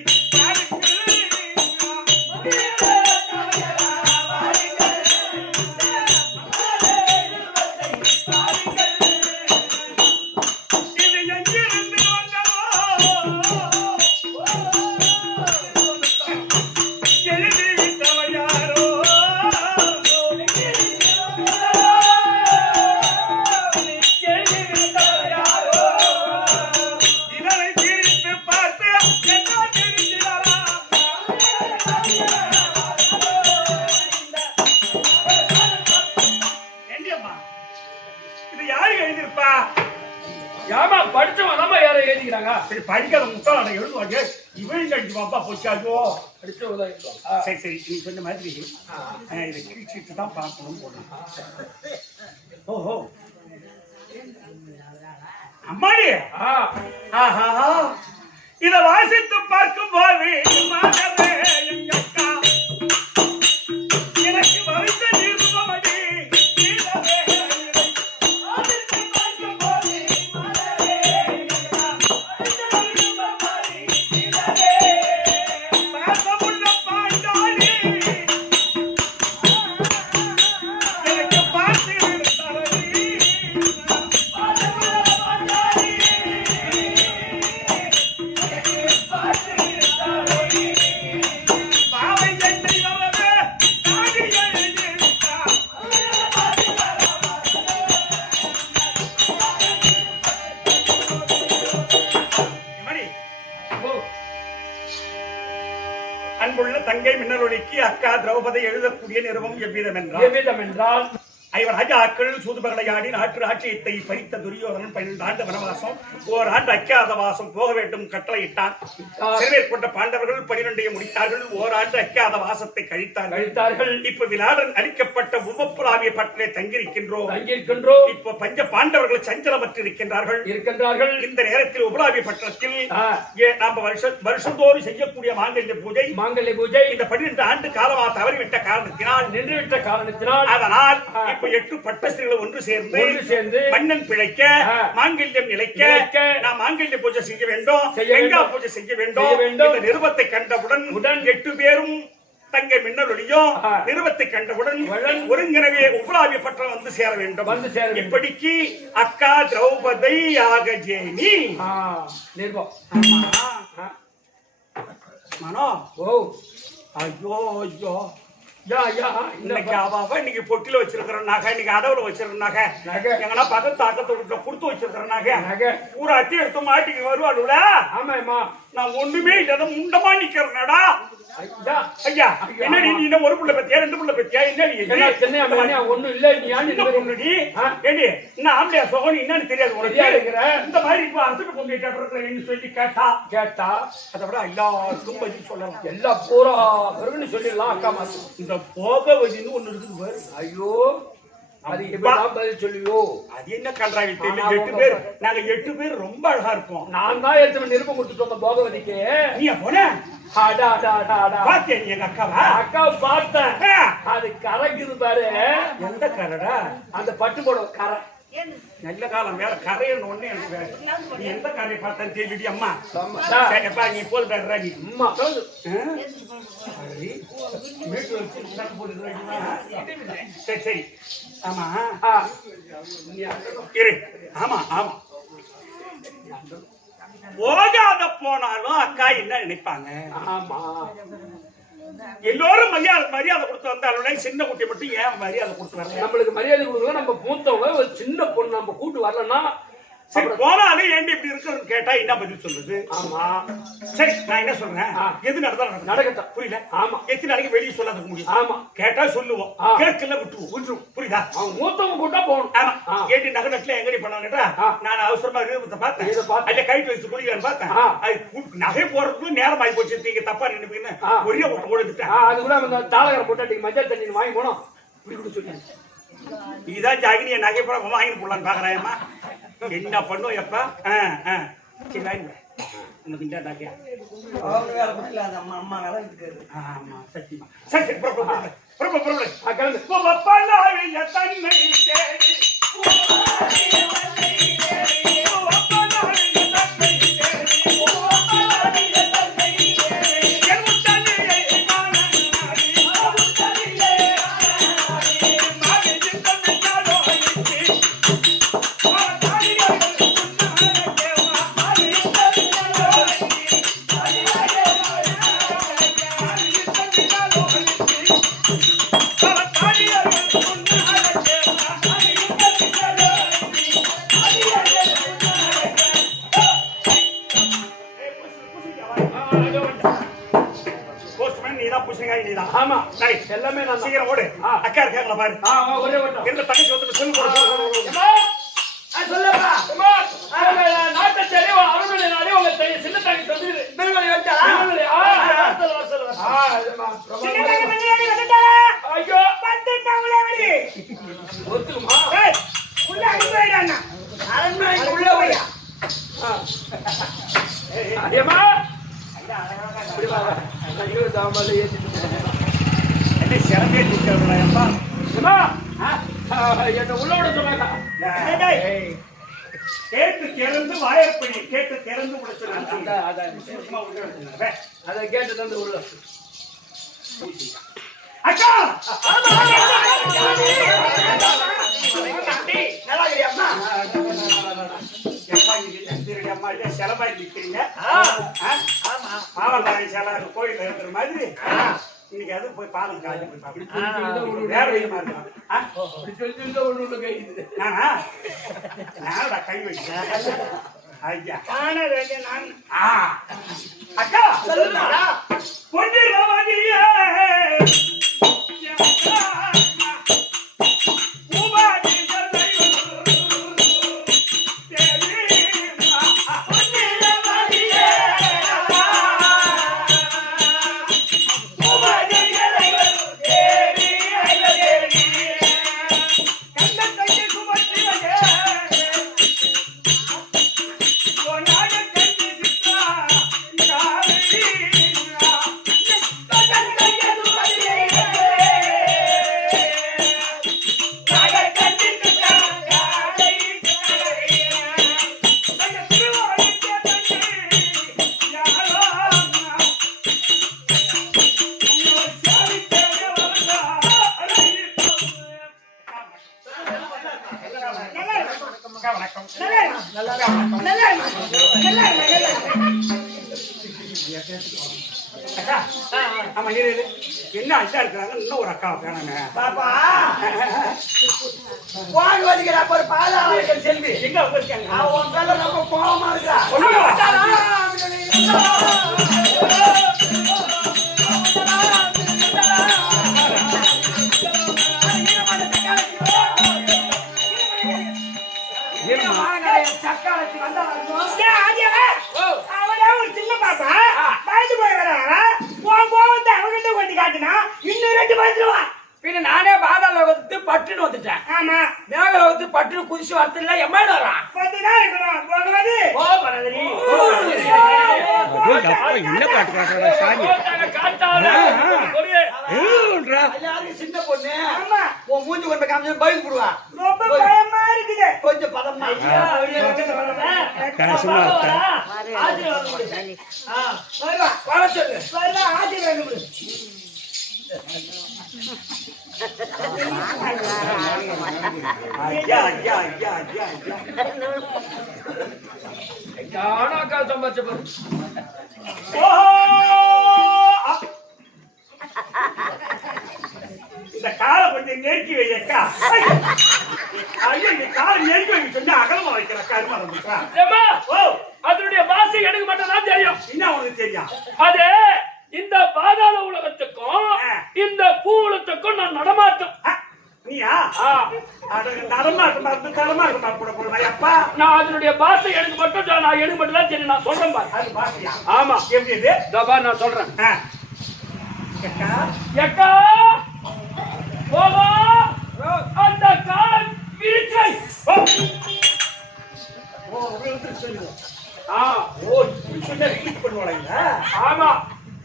படிக்காத முட்டாள எழுதுவாங்க இவன் கழிச்சு பாப்பா போச்சாச்சோ சரி சரி நீ சொன்ன மாதிரி இதை கிழிச்சிட்டு தான் பார்க்கணும் போனோம் ஓஹோ அம்மாடி இத வாசித்து பார்க்கும் போது எனக்கு பவித்த நிருபமடி அன்புள்ள தங்கை மின்னலொலிக்கு அக்கா திரௌபதி எழுதக்கூடிய நிறுவம் எவ்விதம் என்றால் ஐவர் ராஜாக்கள் சூதுபகளையாடி நாட்டு ராஜ்யத்தை பறித்த துரியோதனன் 12 ஆண்டு வனவாசம் ஓராண்டு அக்கியாத வாசம் போக வேண்டும் கட்டளையிட்டான் சிறுவர் கொண்ட பாண்டவர்கள் 12 முடித்தார்கள் ஓராண்டு அக்கியாத வாசத்தை கழித்தார்கள் இப்ப விலாடன் அளிக்கப்பட்ட உவப்புராவிய பட்டிலே தங்கியிருக்கின்றோம் இப்ப பஞ்ச பாண்டவர்கள் சஞ்சலமற்று இருக்கின்றார்கள் இந்த நேரத்தில் உபராவிய பட்டணத்தில் நாம வருஷந்தோறும் செய்யக்கூடிய மாங்கல்ய பூஜை இந்த 12 ஆண்டு காலமா தவறிவிட்ட காரணத்தினால் நின்றுவிட்ட காரணத்தினால் அதனால் இப்ப 8 பட்டஸ்திரிகள் ஒன்று சேர்ந்து மன்னன் பிழைக்க மாங்கல்யம் நிலைக்க நாம் மாங்கல்ய பூஜை செய்ய வேண்டும் கங்கா பூஜை செய்ய வேண்டும் இந்த நிருபத்தை கண்டவுடன் 8 பேரும் தங்கை மின்னலொலியும் நிருபத்தை கண்டவுடன் ஒருங்கினவே உபலாவிய பட்டம் வந்து சேர வேண்டும் இப்படிக்கு அக்கா திரௌபதி யாக ஜெயினி நிருபம் மனோ ஓ ஐயோ ஐயோ இன்னைக்கு அவ இன்னைக்கு பொட்டில வச்சிருக்கிற நகை, இன்னைக்கு அடவுல வச்சிருக்கிற நகை, எங்கன்னா பக்கத்து தாக்கத்தை விட்டு கொடுத்து வச்சிருக்கிற நகை பூரா அட்டி எடுத்து மாட்டிக்கு வருவாளுல. ஆமாம்மா, நான் ஒண்ணுமே இல்லாத முண்டமா நிக்கிறேன்டா. ஐயா என்னடி நீ என்ன ஒரு புள்ள பத்தியா 2 புள்ள பத்தியா? என்னடி ஒண்ணும் இல்ல நீ ஏண்டி என்ன ஆம்பளையா சோகனி என்னன்னு தெரியாது உனக்கு? இந்த மாதிரி இப்ப அசுட்டு பொங்கிட்டு சொல்லி கேட்டா அதை விட எல்லாருக்கும் பதில் சொல்லலாம். எல்லா பூரா வருன்னு சொல்லிடலாம். அக்கா மாசம் இந்த போக வச்சின்னு ஒண்ணு இருக்குது பாரு. ஐயோ அது எப்பதான் பதில் சொல்லியோ? அது என்ன கன்றாவி தெரியல. 8 பேர் நாங்க 8 பேர் ரொம்ப அழகா இருப்போம். நான் தான் எடுத்து நிருப்பம் கொடுத்துட்டோம் போகவதிக்கு. நீ போன பாத்தியா நீ எங்க அக்காவா? அக்காவை பார்த்தேன். அது கரைக்குது பாரு. எந்த கரைடா? அந்த பட்டு போட கரை. நல்ல காலம் வேற கரையன்னு ஒண்ணு எனக்கு வேற. நீ எந்த கரையை பார்த்தேன்னு தெரியலடி அம்மா. சரிப்பா நீ போது பேடுறா நீ. அம்மா வீட்டு வச்சு போட்டு சரி சரி. ஆமா இரு. ஆமா ஆமா போகாத போனாலும் அக்கா என்ன நினைப்பாங்க? ஆமா எல்லோரும் மரியாதை கொடுத்து வந்தாலும் சின்ன குட்டி மட்டும் ஏன் மரியாதை கொடுத்து வரல? நம்மளுக்கு மரியாதை கொடுக்கல. நம்ம மூத்தவங்க ஒரு சின்ன பொண்ணு நம்ம கூட்டு வரலன்னா சரி போனாலும் ஏண்டி இப்படி இருக்குன்னு கேட்டா என்ன பதில் சொல்லுது? ஆமா சரி நான் என்ன சொல்றேன், எது நடந்தாலும் நடக்கட்டும். புரியல? ஆமா எத்தனை நாளைக்கு வெளியே சொல்லாத முடியும். ஆமா கேட்டா சொல்லுவோம், கேட்கல விட்டுருவோம். புரியுதா? அவங்க மூத்தவங்க கூட்டா போகணும். ஆமா ஏண்டி நகை நட்டுல எங்கடி பண்ணாங்க கேட்டா நான் அவசரமா விருப்பத்தை பார்த்தேன். அதுல கைட்டு வச்சு குடிக்கலான்னு பார்த்தேன். அது நகை போறதுக்குள்ள நேரம் ஆகி போச்சு. நீங்க தப்பா நினைப்பீங்கன்னு ஒரே ஓடுதுட்டேன். அது கூட தாளகரை போட்டு மஞ்சள் தண்ணி வாங்கி போனோம். இப்படி கூட சொல்லிட்டேன். இதுதான் ஜாகினிய நகை போட வாங்கி போடலான்னு பாக்குறாயம்மா. என்ன பண்ணுவோம் எப்ப? சரி வாங்க உனக்கு இந்த நகையா அம்மா வேலை இருக்காது. ஆமா சத்தியமா சரி ஆமா சரி எல்லாமே நான் சீக்கிரம் ஓடு. அக்கா இருக்காங்களா பாரு. ஒரே ஓட்டம் எந்த தங்கச்சி வந்து சொல்லப்பா நாட்டை தெளிவ அருமனை நாளே உங்க சின்ன தங்கச்சி வந்து திருவள்ளி வச்சா ஐயோ ஒத்துக்குமா உள்ள அனுப்பிடா அரண்மனை உள்ள போயா அதேமா என்ன உள்ளோட சொன்னாங்க. கேட்டு திறந்து வாயப்படி கேட்டு திறந்து விட சொன்னாங்க. அதை கேட்டு தந்து உள்ள அக்கா செலவாய் நிற்கிறீங்க. பாவம் செல கோயில் இருக்கிற மாதிரி இன்னைக்கு அது போய் பாலம் காலி வேற விதமா இருக்கு. நானடா கை வைக்கிறேன். ஐயா நான் அக்கா கொஞ்சம் வணக்கம். அக்கா, ஆமா, இரு. என்ன அஞ்சா இருக்கிறாங்க, இன்னும் ஒரு அக்கா வேணாங்க. பாப்பா வாங்க வச்சுக்கிறா ஒரு பாலா செல்வி எங்க அவங்க இருக்காங்க? அவன் மேல ரொம்ப கோபமா இருக்கா அவனே ஒரு சின்ன பாப்பா பயந்து போய் வராங்க போகும்போது அவங்கிட்ட கொண்டு காட்டினா இன்னும் 2 வந்துருவான். பின்ன நானே பாதாள லோகத்து பட்டுன்னு வந்துட்டேன் ஆமா மேக லோகத்து பட்டுன்னு குதிச்சு வரத்துல எம்மாடு வரான் 10 நாள் இருக்கணும் போகும்போது பரதரி என்ன பாட்டு பாடுறா சாமி எல்லாரும் சின்ன பொண்ணு ஆமா உன் மூஞ்சி கொண்டு காமிச்சு பயந்து போடுவா ரொம்ப பயமா இருக்குது. கொஞ்சம் பதமா கஷ்டமா இருக்கா? வருவா வர சொல்லு வருவா ஆசீர்வாதம் கொடு. ஐயா, ஐயா, ஐயா, ஐயா, ஐயா. அக்கா சம்பாதிச்ச பாரு ஓஹோ! இந்த காலை கொஞ்சம் நெருக்கி வை அக்கா. ஐயா, இந்த காலை நெருக்கி வைக்க சொன்னா அகலமா வைக்கிற கருமா இருந்துச்சா? ஏம்மா, ஓ, அதனுடைய வாசை எனக்கு மட்டும் தான் தெரியும். என்ன உனக்கு தெரியும்? அது இந்த பாதாள உலகத்துக்கும் இந்த பூ உலகத்துக்கும் நான் நடமாட்டம். நீயா? நடமாட்டம் மருந்து தடமாட்டமா கூட போடுவா அப்பா. நான் அதனுடைய பாசை எனக்கு மட்டும் தான் தெரியும். நான் சொல்றேன் பாரு. அது பாத்தியா? ஆமா, எப்படி இது? இதோ பாரு, நான் சொல்றேன். அக்கா, எக்கா போவா அந்த காலம் விரிச்சை. ஓ, உங்களுக்கு சொல்லுங்க. ஆ, ஓ, இப்படி சொன்னா ரிலீஸ் பண்ணுவாங்க. ஆமா,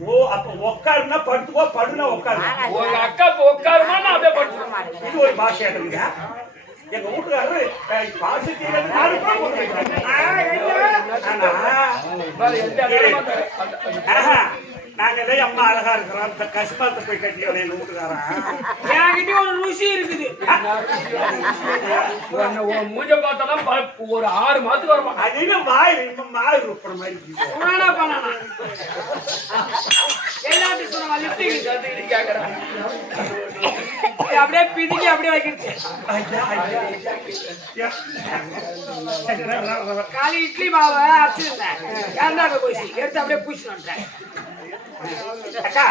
ஓ, அப்ப உட்காருன்னா படுத்துக்கோ, படுனா உட்காரு. உங்க அக்காக்கு உட்காருமா, நான் அப்படியே படுத்துக்கிறேன். இது ஒரு பாஷையா இருக்குங்க. எங்க வீட்டுக்காரரு பாஷை செய்யறது நாலு பேர் போட்டு வைக்கிறாங்க. பாரு, எந்த இடமா ஆஹா, நாங்க எல்லாம் அம்மா அழகா இருக்கிறோம். இந்த கஷ்டத்தை போய் கட்டியோட எங்க வீட்டுக்காரன். என்கிட்ட ஒரு ருசி இருக்குது உன் மூஞ்ச பார்த்தாலும் ஒரு 6 மாசத்துக்கு வருமா. அது என்ன வாய் மாய் ரூப்புற மாதிரி இருக்குது. என்ன பண்ணனா எல்லாத்தையும் சொன்ன லிப்டிக் கேக்குறேன். அப்படியே பிதிக்கி அப்படியே வைக்கிறது ஐயா, ஐயா, ஐயா. காலி இட்லி மாவை அரைச்சிருந்தேன் ஏந்தாக்க போச்சு எடுத்து அப்படியே பூச்சி வந்துட்டேன் அக்கா,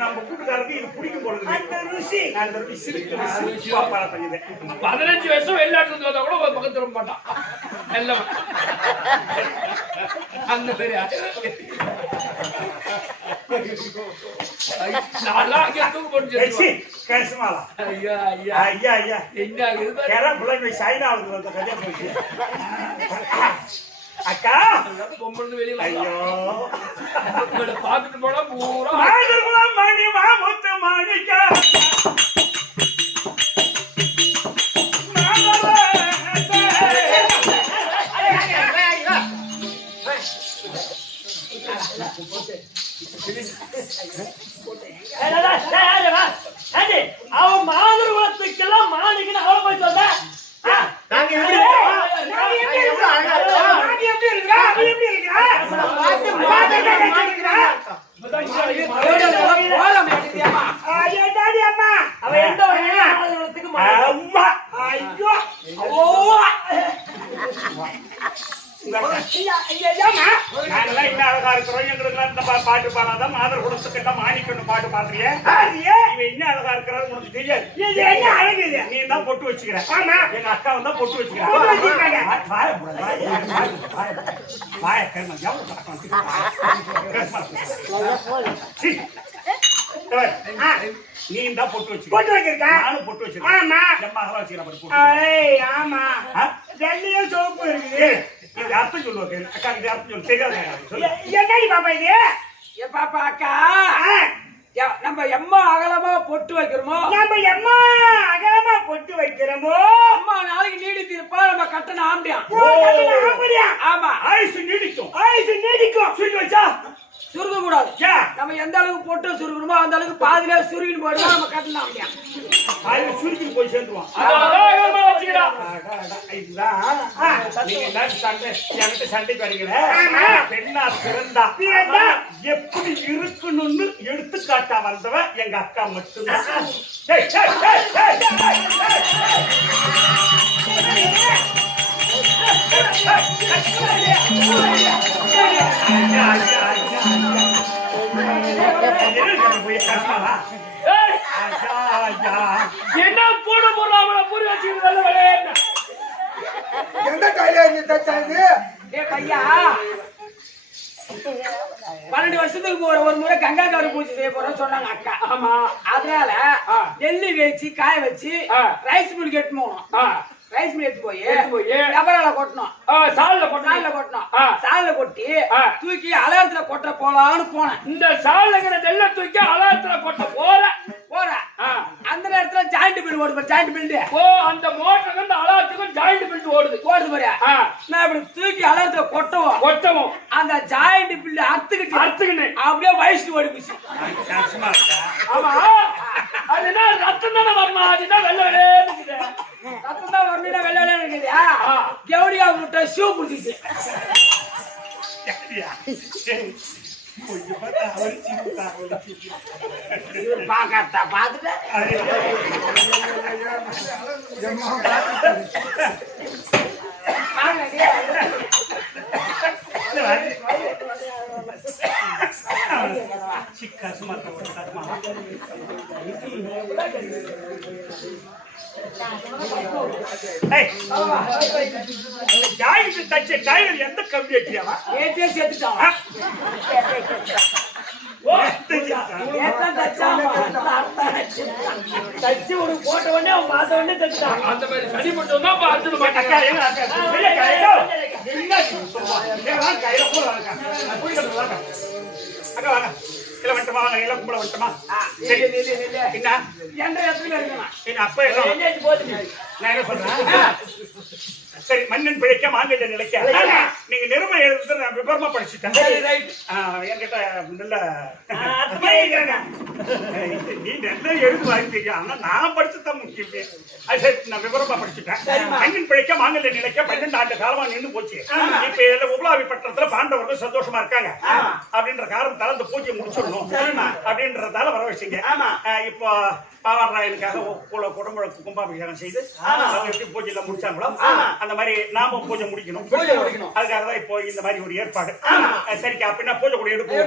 நம்ம கூட்டுக்காரருக்கு இது பிடிக்கும் பொழுது அந்த ருசி அந்த சிரிப்பு பாராட்டுங்க. 15 வருஷம் வெளிநாட்டுல வந்தா கூட ஒரு பக்கத்து வர மாட்டான். எல்லாம் அந்த பெரிய நான்லாம் அங்கே தூக்கு போட்டு கேசமாலா ஐயா ஐயா ஐயா ஐயா என்ன ஆகுது கேரா பிள்ளைங்க சைனாவுக்கு வந்த கதை போயிடுச்சு. அக்கா, பொம்பளை வெளியில ஐயோ, பாத்துட்டு போனா பூரா மாதுர்குலம் மணி மாமுத்து மாணிக்கா அவன் மாதிரி குலத்துக்கெல்லாம் மாணிக்குன்னு அவளை போயிட்டு வந்தா நாங்க அவ எந்த வகையில அம்மா ஐயோ நாங்கெல்லாம் என்ன அழகா இருக்கிறோம். எங்களுக்கு இந்த பாட்டு பாடாதான் மாதர் குடத்துக்கிட்ட மாணிக்கணும் பாட்டு பாடுறிய. இவன் என்ன அழகா இருக்கிறாரு உனக்கு தெரியாது. என்ன அழகு இது? நீ தான் பொட்டு வச்சுக்கிற. ஆமா. எங்க அக்கா வந்தா பொட்டு பொட்டு வச்சிருக்காங்க. நீ தான் பொட்டு வச்சு போட்டு வச்சிருக்கா? நானும் பொட்டு வச்சிருக்கேன். ஆமா. எம்மா வச்சுக்கிறேன் பொட்டு. ஏய் ஆமா வெள்ளையும் சோப்பு இருக்குது. இது அர்த்தம் சொல்லுவாங்க. அக்கா இது அர்த்தம் சொல்லு. தெரியாது சொல்லு. என்னடி பாப்பா இது? ஏ பாப்பா அக்கா நம்ம எம்மா அகலமா பொட்டு வைக்கிறோமோ நம்ம எம்மா அகலமா பொட்டு வைக்கிறோமோ அம்மா நாளைக்கு நீடித்து இருப்பா நம்ம கட்டணம் ஆம்பியான் ஆமா ஆயுசு நீடிக்கும். ஆயுசு நீடிக்கும். சுருக்கி வச்சா சுருக்க கூடாது ஏன்? நம்ம எந்த அளவுக்கு பொட்டு சுருக்கணுமோ அந்த அளவுக்கு பாதியில சுருகின்னு போயிடுவோம் நம்ம கட்டணம் ஆம்பியான் அது சுருக்கிட்டு போய் சேர்ந்துருவான். இதுதான் நீங்க எல்லாரும் சண்டை என்கிட்ட சண்டைக்கு வரீங்களே. பெண்ணா பிறந்தா எப்படி இருக்கணும்னு எடுத்துக்காட்டா வந்தவன் எங்க அக்கா மட்டும்தான். என்ன போட போறாங்க புரி வச்சுக்கிறது எந்த கையில நீ தச்சாது? ஏ பையா 12 வருஷத்துக்கு ஒரு முறை கங்கா கவரி பூஜை செய்ய போறோம்னு சொன்னாங்க அக்கா. ஆமா. அதனால நெல்லி வச்சு காய வச்சு ரைஸ் மில் கெட்டு போனோம். ரைஸ் மில் எடுத்து போய் டபரால கொட்டணும். சால்ல கொட்டணும். சால்ல கொட்டி தூக்கி அலாரத்துல கொட்ட போலான்னு போனேன். இந்த சால்ல நெல்ல தூக்கி அலாரத்துல கொட்ட போற அந்த நேரத்துல ஜாயிண்ட் பில் ஓடுது. ஜாயிண்ட் பில் அந்த மோட்டருக்கு இந்த அலாரத்துக்கும் ஜாயிண்ட் பில் ஓடுது பாரு. நான் இப்படி தூக்கி அலாரத்துல கொட்டவும் அந்த ஜாயிண்ட் பில் அறுத்துக்கிட்டு அப்படியே வயசுக்கு ஓடி போச்சு. ஆமா. அதுனா ரத்தம் தானே வரணும். அதுனா வெள்ளை வெள்ளையா ரத்தம் தான் வரணும்னா வெள்ளை வெள்ளையா இருக்குதுயா. கவுடியா விட்ட ஷூ பிடிச்சிச்சு. பாத்துட்டு எந்த கம்பி வச்சியாவா சேர்த்துட்டான். தச்சு ஒரு போட்ட உடனே அவன் பார்த்த உடனே தச்சுட்டான். அந்த மாதிரி சரி மட்டும் தான் பார்த்து சரி. மன்னன் பிழைக்க மாங்கல்ய நிலைக்க நீங்க நிறுவன எழுதுறது நான் விபரமா படிச்சுட்டேன். என்கிட்ட நல்ல நீ நல்லா எழுது வாங்கிட்டீங்க. ஆனா நான் படிச்சுதான் முக்கியம். நான் விவரமா படிச்சுட்டேன். மன்னன் பிழைக்க மாங்கல்ய நிலைக்க 12 ஆண்டு காலமா நின்று போச்சு. இப்ப உபலாவி பட்டணத்துல பாண்டவர்கள் சந்தோஷமா இருக்காங்க அப்படின்ற காரணத்தால அந்த பூஜையை முடிச்சிடணும் அப்படின்றதால வர வச்சீங்க. இப்போ பாவாராயனுக்காக குடம்புழக்கு கும்பாபிஷேகம் செய்து எப்படி பூஜை எல்லாம் முடிச்சாங்களோ அந்த மாதிரி நாம பூஜை முடிக்கணும். அதுக்காக தான் இப்போ இந்த மாதிரி ஒரு ஏற்பாடு. சரிக்கா அப்படின்னா பூஜை கூட எடுப்போம்.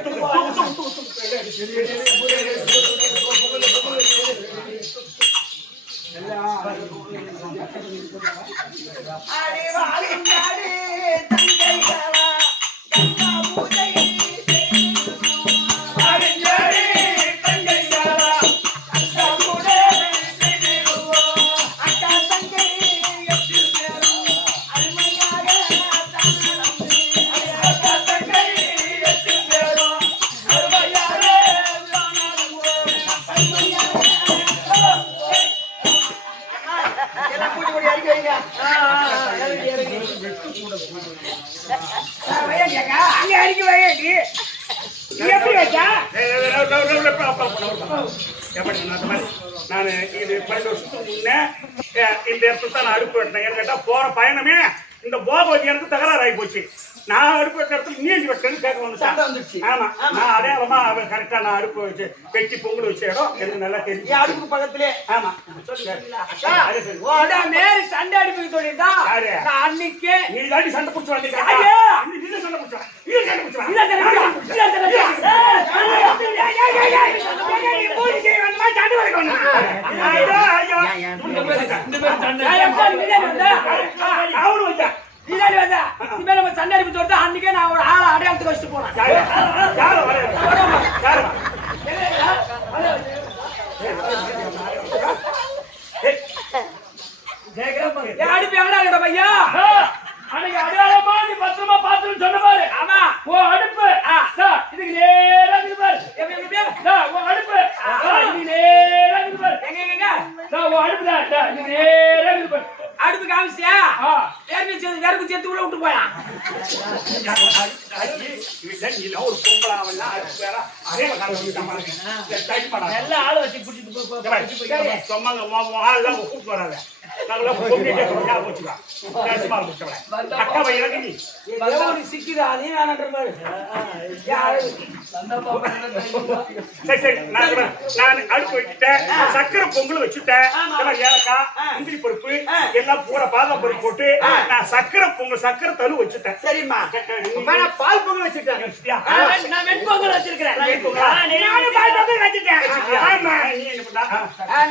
நான் இது 12 வருஷத்துக்கு முன்னே இந்த இடத்துல தான் நான் அடுப்பு வெட்டினேன். ஏன்னு கேட்டா போற பயணமே இந்த போகவதி எனக்கு தகராறு ஆகி போச்சு. நான் அடுப்பு வெட்ட இடத்துல நீண்டி வெட்டேன்னு கேட்க வந்துச்சு. ஆமா, நான் அடையாளமா கரெக்டா நான் அடுப்பு வச்சு வெட்டி பொங்கல் வச்ச இடம் எனக்கு நல்லா தெரியும். அடுப்பு பக்கத்திலே. ஆமா சண்டை அடிப்பு சொல்லிட்டா அன்னைக்கு நீ தாண்டி சண்டை பிடிச்சு வந்தீங்க. சண்டை பிடிச்சா சண்டை அடிப்பு சொல்லிட்டு அன்னைக்கே நான் ஒரு ஆளை அடையாளத்துக்கு வச்சுட்டு போனேன். அடிப்பு எங்கடா பையா? அன்னைக்கு அடையாளமா நீ பத்திரமா பார்த்து சொன்ன பாரு. ஆமா, ஓ அடுப்பு இதுக்கு நேரா இருக்கு பாரு. ஓ அடுப்பு இதுக்கு நேரா இருக்கு பாரு. எங்க ஓ அடுப்பு தான் இதுக்கு நேரா இருக்கு பாரு. அடுப்பு காமிச்சியா? வேறு சேர்த்து உள்ள விட்டு போயா? இல்ல நீ எல்லாம் ஒரு பொம்பளை அவெல்லாம் அதுக்கு வேற அதே காலம் வந்து நல்ல ஆளை வச்சு குடிச்சிட்டு சொன்னாங்க ஆள்லாம் கூப்பிட்டு வராத நாங்களாம் பொங்கிட்டே ஞாபகம் வச்சுக்கலாம் பேசுமா முடிச்சவள அக்கா பையனுக்கு நீ சிக்குதா நீ வேணான்ற மாதிரி சரி சரி நான் அடுப்பு வச்சுட்டேன் சக்கரை பொங்கல் வச்சுட்டேன் ஏலக்காய் முந்திரி பருப்பு எல்லாம் பூரா பாதாம் பருப்பு போட்டு நான் சக்கரை பொங்கல் சக்கரை தரு வச்சுட்டேன் சரிம்மா நான் பால் பொங்கல் வச்சுட்டேன் நான் வெண்பொங்கல் வச்சிருக்கிறேன் நானும் பால் பொங்கல் வச்சுட்டேன். ஆமா. நீ என்ன பண்ணா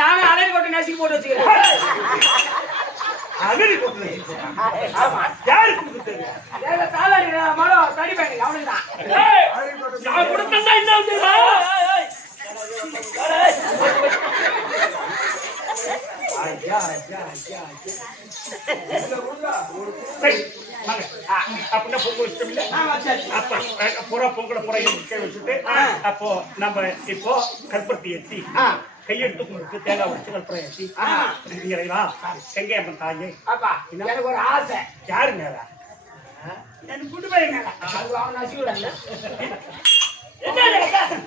நானும் அலரி போட்டு நசுக்கி போட்டு வச்சுக்கிறேன் அகரி போட்டு ஆமா யாருக்கு கொடுத்தது தாளாடி மரம் தடி பேங்க அவனுக்கு தான் நான் கொடுத்தா என்ன வந்து அப்படின்னா பொங்கல் வச்சிட்டோம் இல்ல அப்ப பூரா பொங்கலை பூரா வச்சுட்டு அப்போ நம்ம இப்போ கற்பூரத்தை ஏற்றி கையெடுத்து கொடுத்து தேங்காய் வச்சு கற்பூரம் ஏற்றி இறைவா செங்கையம்மன் தாயே அப்பா எனக்கு ஒரு ஆசை யாரு மேல எனக்கு கூட்டு போய் மேல அது அவன் நசி விடல என்ன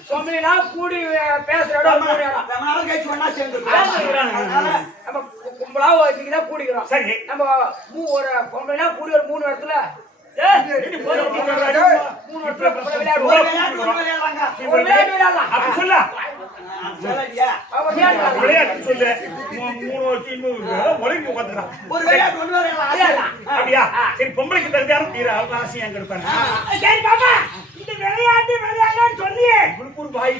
சொன்னா கூடி பேசுறோட கழிச்சு ஒன்னா சேர்ந்து நம்ம கும்பலா வச்சுக்கிதான் கூடிக்கிறோம் சரி நம்ம ஒரு பொம்பளைனா கூடி ஒரு 3 இடத்துல 3 இடத்துல விளையாடுவோம் அப்ப சொல்ல விளையாட்டு சொல்லு 3 வருஷம் உலகி உட்காந்துக்கலாம் ஒரு விளையாட்டு ஒண்ணு அப்படியா சரி பொம்பளைக்கு தகுதியான தீர அவங்க ஆசையை அங்க இருப்பாங்க சரி பாப்பா இந்த விளையாட்டு விளையாடலாம்னு சொல்லியே ஒரு பாய்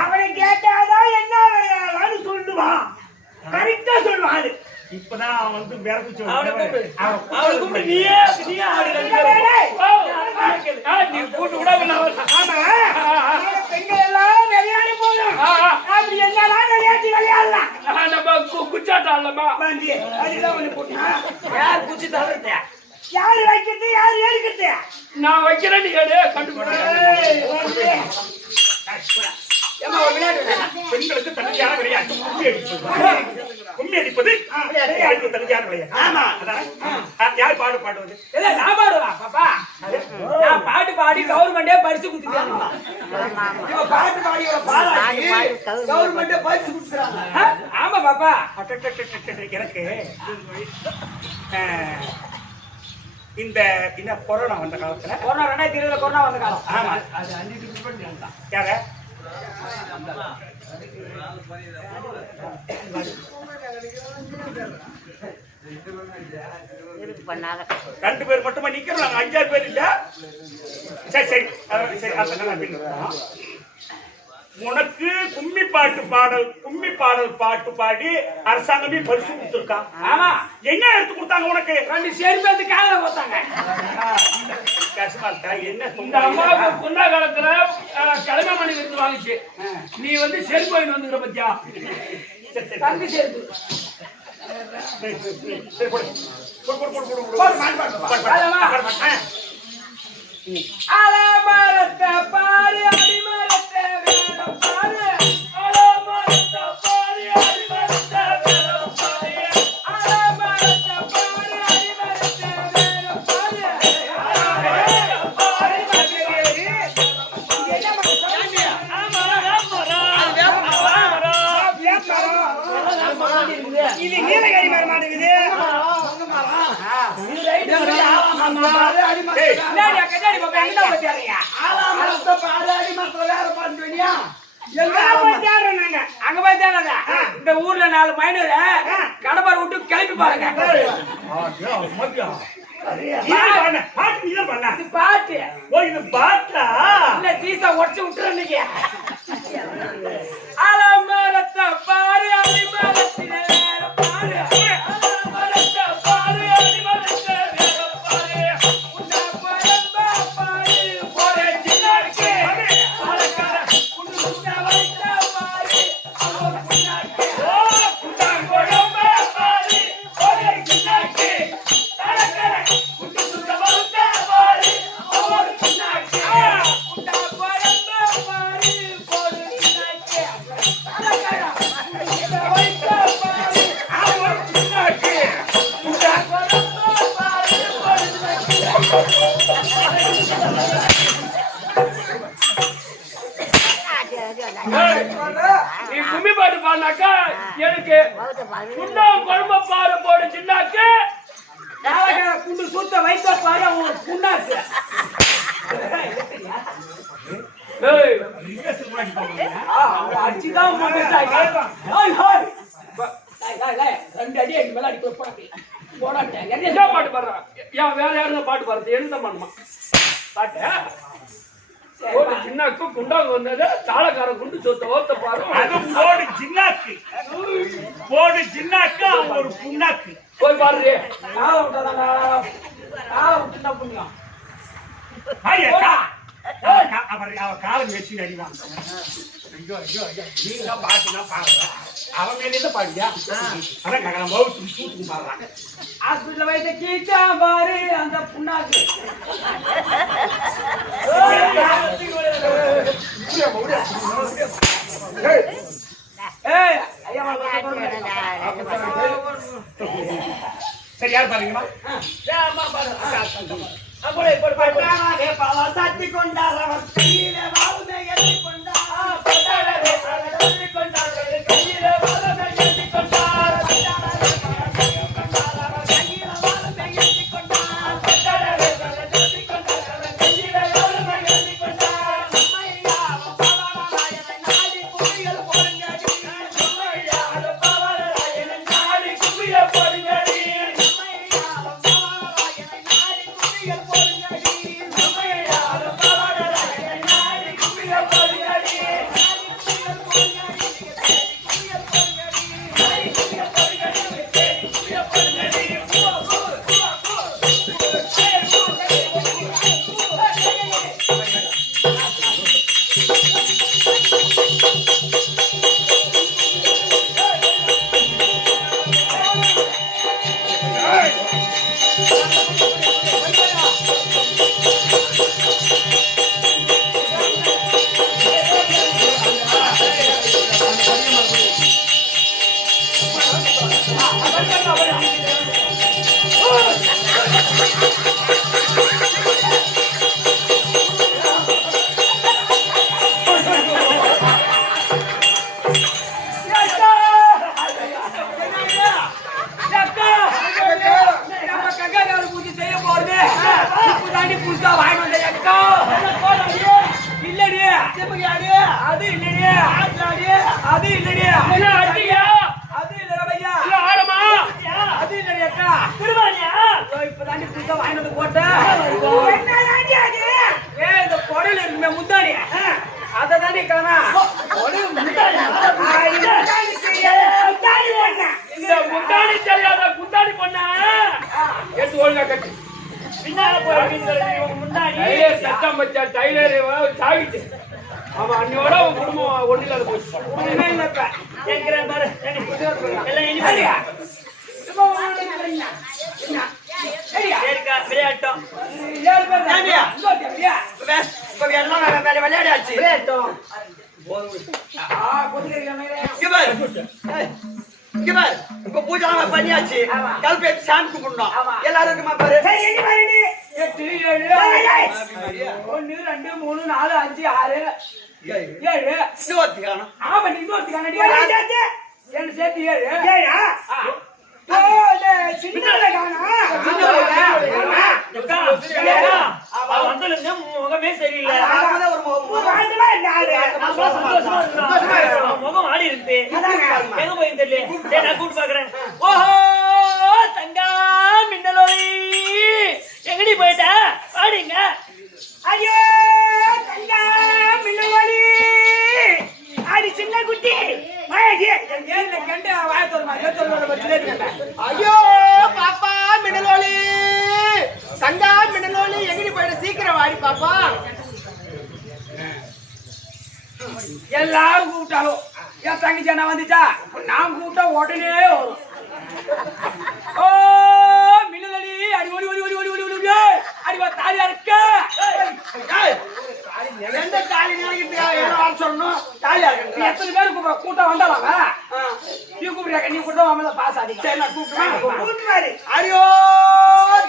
அவனை கேட்டாதான் என்ன விளையாடலாம்னு சொல்லுவான் கரெக்டா சொல்லுவான் இப்பதான் அவன் வந்து விரட்டு அவனுக்கு நீயே நீ கூட்டு விட பெண்கள் எல்லாம் விளையாட போதும் அப்படி என்னதான் விளையாட்டு விளையாடலாம் நம்ம குச்சாட்டம் இல்லமா அதுதான் ஒண்ணு போட்டா யார் குச்சி தவறுத்த யாரு வைக்கிறது யாரு எடுக்கிறது நான் வைக்கிறேன் நீ பெண்களுக்கு தகுதியான விளையாட்டு கும்மி அடிப்பது தகுதியான விளையாட்டு யார் பாடுவது நான் பாடுவா பாப்பா நான் பாட்டு பாடி கவர்மெண்டே பரிசு குடுத்துட்டாங்க பாட்டு பாடி கவர்மெண்டே பரிசு கொடுத்துறாங்க ஆமா பாப்பா எனக்கு இந்த என்ன கொரோனா வந்த காலத்துல கொரோனா 2020 கொரோனா வந்த காலம் ஆமா யார ரெண்டு பேர் மட்டுமா நிக்கிறோம் நாங்க 5 பேர் இல்ல சரி சரி சரி உனக்கு கும்மி பாடல் பாட்டு பாடி அரசாங்கமே பரிசு கொடுத்துருக்கான் ஆமா என்ன எடுத்து கொடுத்தாங்க உனக்கு 2 சேர்ந்து அந்த காலையில போட்டாங்க கஷ்டமா என்ன இந்த அம்மாவுக்கு குண்டா காலத்துல கிழமை மணி இருந்து வாங்கிச்சு நீ வந்து செருப்பு வாங்கி வந்துக்கிற பத்தியா தம்பி சேர்த்து அலமரத்தை பாரு அடிமரத்தை வேணும் பாரு அலமரத்தை பாரு அடிமரத்தை வேணும் பாரு அலமரத்தை பாரு அடிமரத்தை வேணும் பாரு இது நீலகிரி மரம் மாட்டேங்குது இந்த ஊர்ல 4 மைனர் கடப்பார விட்டு கிளம்பி பாருங்க பாட்டு பாட்டா இல்ல சீசா உடச்சு விட்டுரு இன்னைக்கு அலமரத்தை பாரு அடிமரத்திலே பாரு அலமரத்தை பாரு அடிமரத்தை பாரு உன்னை பரம்ப பாரு போரே சின்னாக்கு அலக்கற உன்னை வைத்த பாரு அவ புண்ணாக்கு உன்னை பரம்ப பாரு போரே சின்னாக்கு அலக்கற உன்னை வைத்த பாரு அவ புண்ணாக்கு உன்னை பரம்ப பாரு நீ கும்மி பாட்டு பாடினாக்கா எனக்கு குண்டா குழம்பு பாரு போடு சின்னாக்கு குண்டு சுத்த வைத்த பாரு அவங்க புண்ணாக்கு அடிச்சுதான் ரெண்டு அடி அடி மேல அடி போடாட்டேன் என்ன பாட்டு பாடுறான் ஏன் வேற யாரும் பாட்டு பாடுறது எழுத பண்ணுமா பாட்டு போடு சின்னாக்கு குண்டாங்க வந்தது தாளக்கார குண்டு சொத்த ஓத்த பாரு அது போடு சின்னாக்கு போடு சின்னாக்கு அவங்க ஒரு புண்ணாக்கு போய் பாருங்க புண்ணியம் அவர் அவ காலம் வச்சு அடிவாங்க ஐயோ ஐயோ ஐயோ நீங்க பாட்டுனா பாடுற அவன் மேலே பாடுறியா அதான் நான் சூட்டு பாடுறாங்க ஹாஸ்பிட்டல் வைத்த கீச்சா பாரு அந்த புண்ணாக்கு சரி யார் பாருங்கம்மா சத்தி கொண்டார் கையில வாழ்ந்த எழுதி கொண்டார் பண்ணியாச்சு கல்பி சாமி கும்பிடணும் எல்லாரும் இருக்குமா பாரு 8 7 1 2 3 4 5 6 7 இன்னொருத்தி காணும் ஆமா இன்னொருத்தி காணடி என்ன சேர்த்து 7 ஏயா முகமே சரியில்லை முகம் ஆடி இருக்கு எங்க போய் தெரியல நான் கூட்டு பாக்குறேன் ஓஹோ தங்கா மின்னலோய் எங்கடி போயிட்ட ஆடிங்க ஐயோ தங்கா மின்னலோய் ஆடி சின்ன குட்டி ஐயோ பாப்பா மின்னலோலி தங்கா மின்னலோலி எங்கடி போயிட்டு சீக்கிரம் வாடி பாப்பா எல்லாரும் கூப்பிட்டாலும் என் தங்கச்சி என்ன வந்துச்சா நான் கூப்பிட்டா உடனே வரும் ஓ மின்னலோலி அடி ஓடி ஓடி ஓடி ஓடி ஓடி ஓடி அடி தாலியா இருக்க எந்த தாலி நினைக்கிறதுக்கா வர சொல்லணும் தாலியா இருக்கு எத்தனை பேர் கூப்பிட கூட்டம் வந்தாலாங்க நீ கூப்பிடுறியா நீ கூட்டம் வாமல பாஸ் ஆடி சரி நான் கூப்பிடுறேன் கூட்டுவாரு அரியோ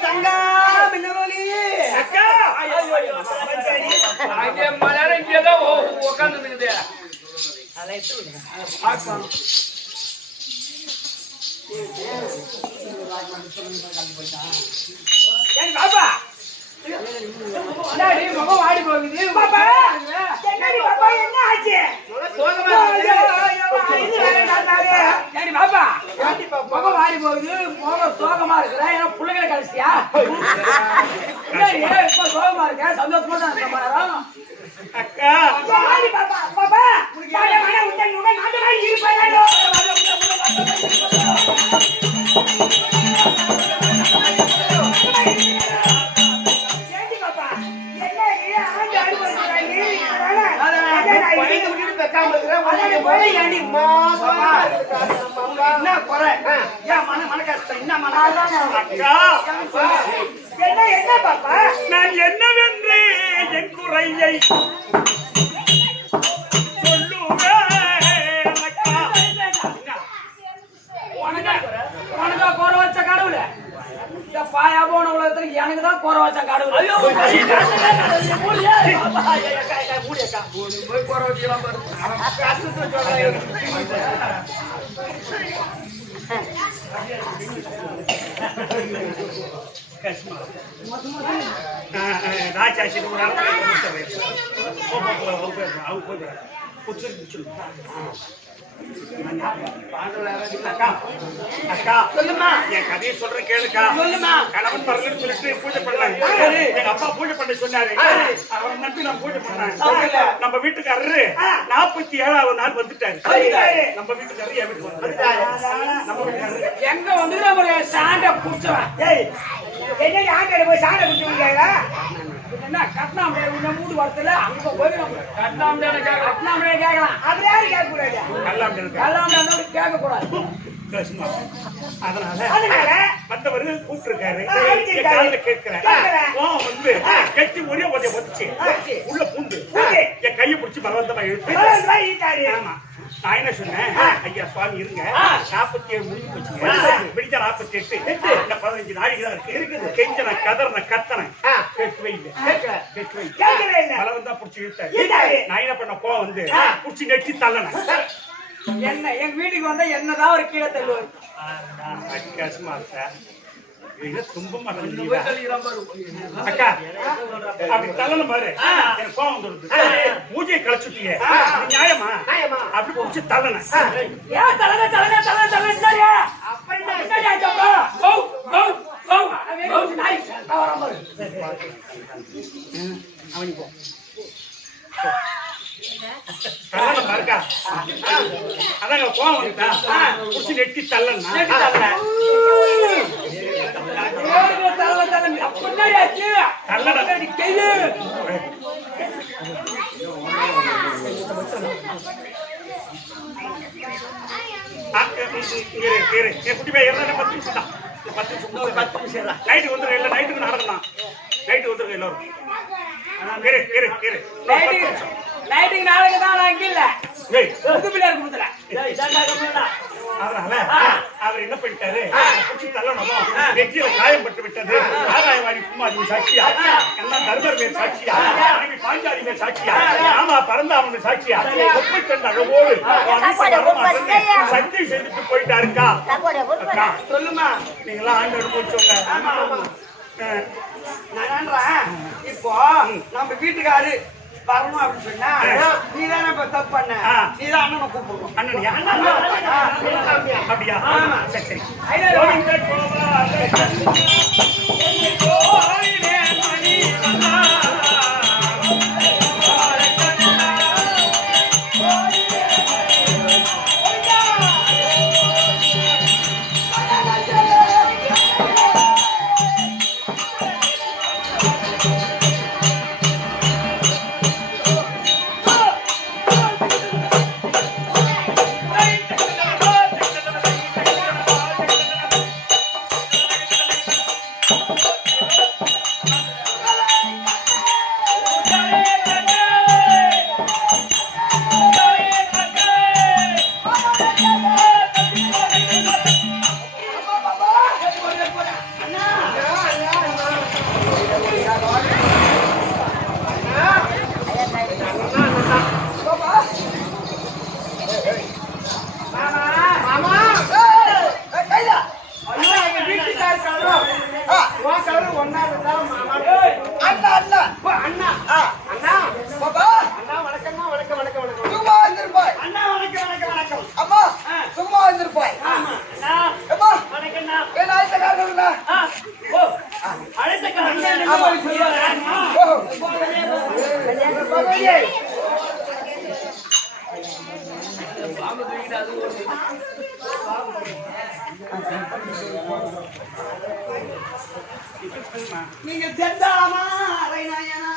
தங்கா மின்னலோலி அக்கா அங்கே மலையாளம் இங்கேதான் உட்கார்ந்து இருக்குது ஏய் பாப்பா என்னடி முகம் வாடி போகுது பாப்பா என்னடி பாப்பா என்ன ஆச்சு சோகமா ஏடி பாப்பா முகம் வாடி போகுது முகம் சோகமா இருக்குற ஏன்னா புள்ளைகளை கழிச்சியா இப்ப சோகமா இருக்க சந்தோஷமா தான் இருக்க மாட்டோம் அக்கா பாப்பா பாப்பா யாரே மன உட்டன் முக நாட்டமாய் இருப்பாரோ ஏடி பாப்பா என்ன நீ ஆண்டு அடிபடுறாய் பயந்து விட்டு பெக்காம இருக்கிறேன் போய் ஏடி என்ன குறை ஏன் மன கஷ்டம் என்ன மன அக்கா என்ன பாப்பா நான் என்னவென்று என் குறையை சொல்லுவேன் அக்கா உனக்கா கோர வச்ச கடவுள் இந்த பாயா போன உலகத்துல எனக்கு தான் கோர வச்ச கடவுள் ஐயோ போய் குறை வச்சுக்கலாம் பாரு கஷ்டத்தை ராஜாசி அக்கா சொல்லுமா என் கதையை சொல்றேன் கேளுக்கா சொல்லுமா கணவன் பரலன்னு சொல்லிட்டு பூஜை பண்ணாங்க எங்க அப்பா பூஜை பண்ண சொன்னாரு அவரை நம்பி நான் பூஜை பண்ணேன் நம்ம வீட்டுக்காரரு 47வது நாள் வந்துட்டாரு நம்ம வீட்டுக்காரரு என் வீட்டுக்கு வந்துட்டாரு நம்ம வீட்டுக்காரரு எங்க வந்து நம்ம சாண்ட புடிச்சவன் ஏய் என்ன ஆண்டே போய் சாண குடிச்சீங்களா என்ன கட்னாம்பே உன்ன மூடு வரதுல அங்க போய் நம்ம கட்னாம்பே கேக்கலாம் அப்படி யாரு கேட்க கூடாது கல்லாம் இருக்கு கல்லாம்பே கேட்க கூடாது அதனால வந்தவரு கூப்பிட்டு இருக்காரு அழைச்சிருக்காரு. காலையில கேட்கிறேன் கேட்கிறேன். வந்து கட்டி ஒரே ஒரே வந்துச்சு உள்ள பூந்து பூந்து. என் கையை பிடிச்சி பலவந்தமா இழுத்து பரவாயில்லை இருக்காரு ஆமா நான் என்ன சொன்னேன் ஐயா சுவாமி இருங்க 47 முடிஞ்சு போச்சுங்க விடிஞ்ச 48 இந்த 15 நாளைக்கு தான் இருக்கு கெஞ்சன கதறன கத்தனை கேட்டு வைங்க கேட்டு வை கேட்கவே இல்லை பலவந்தா பிடிச்சி இழுத்தாரு இழுத்தாரு. நான் என்ன பண்ண கோவம் வந்து பிடிச்சி நெட்டி தள்ளன என்ன எங்க வீட்டுக்கு வந்தா என்னதான் ஒரு கீழே தள்ளுவாரு அக்காசமா இருக்கா இது தும்ப மாட்டேங்குது அக்கா அப்படி தள்ளன பாரு எனக்கு கோவம் வந்துடுது பூஜையை கழிச்சுட்டியே இது நியாயமா அப்படி பிடிச்சி தள்ளன ஏன் தலங்க அப்புறம் என்ன ஆச்சப்பா கோ கோ கோ நாய் வர பாரு அவனுக்கு தள்ளன பாருக்கா அதாங்க கோவம் வந்துட்டா பிடிச்சி நெட்டி தள்ளனா குட்டி பையன் 10 நிமிஷம் தான் 10 நிமிஷம் நைட்டுக்கு வந்துருங்க இல்ல நைட்டுக்கு நடக்கலாம் நைட்டுக்கு வந்துருங்க எல்லாரும் நைட்டுக்கு நாளைக்கு தான் நான் அங்க இல்ல புது பிள்ளையார் குடுத்துல அதனால அவர் என்ன பண்ணிட்டாரு குச்சி தள்ளணுமோ நெற்றியில காயம் பட்டு விட்டது ஆதாயவாடி குமாரி சாட்சியா எல்லாம் தர்மர் மேல் சாட்சியா மனைவி பாஞ்சாலி மேல் சாட்சியா ஆமா பரந்தாமன் சாட்சியா 32 அழகோடு சக்தி செய்துட்டு போயிட்டாருக்கா அக்கா சொல்லுமா நீங்களாம் ஆண்டு அனுபவிச்சவங்க நான் இப்போ நம்ம வீட்டுக்காரு வரணும் அப்படின்னு சொன்னா நீதானே இப்ப தப்பு பண்ண நீதான் அண்ணனை கூப்பிடுவோம் அண்ணனியா அப்படியா சரி சரி பாம்பு தூக்கிட்டு அது ஓடுது. நீங்க செந்தாமா அரைநாயனா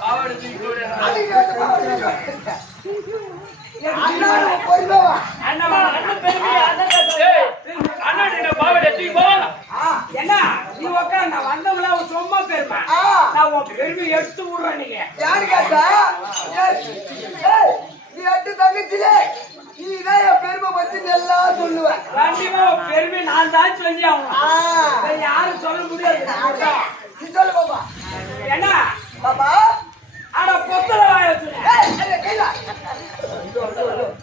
பாவாடை தூக்கிட்டு ஓடுது. அண்ணா அண்ணன் பெருமை அண்ணன் ஏய், அண்ணா நீ பாவாடை தூக்கி போ. என்ன நீ உட்கார நான் வந்தவங்கள அவன் சும்மா பெருமை நான் உன் பெருமை எடுத்து விடுறேன் நீங்க யாரு கேட்டா நீ அட்டு தங்கச்சிலே நீதான் என் பெருமை பத்தி நல்லா சொல்லுவேன். கண்டிப்பா உன் பெருமை நான் தான் சொல்லி ஆகணும் வேற யாரும் சொல்ல முடியாது நீ சொல்லு பாப்பா. என்ன பாப்பா ஆனா பொத்தல வாய வச்சுருக்கேன்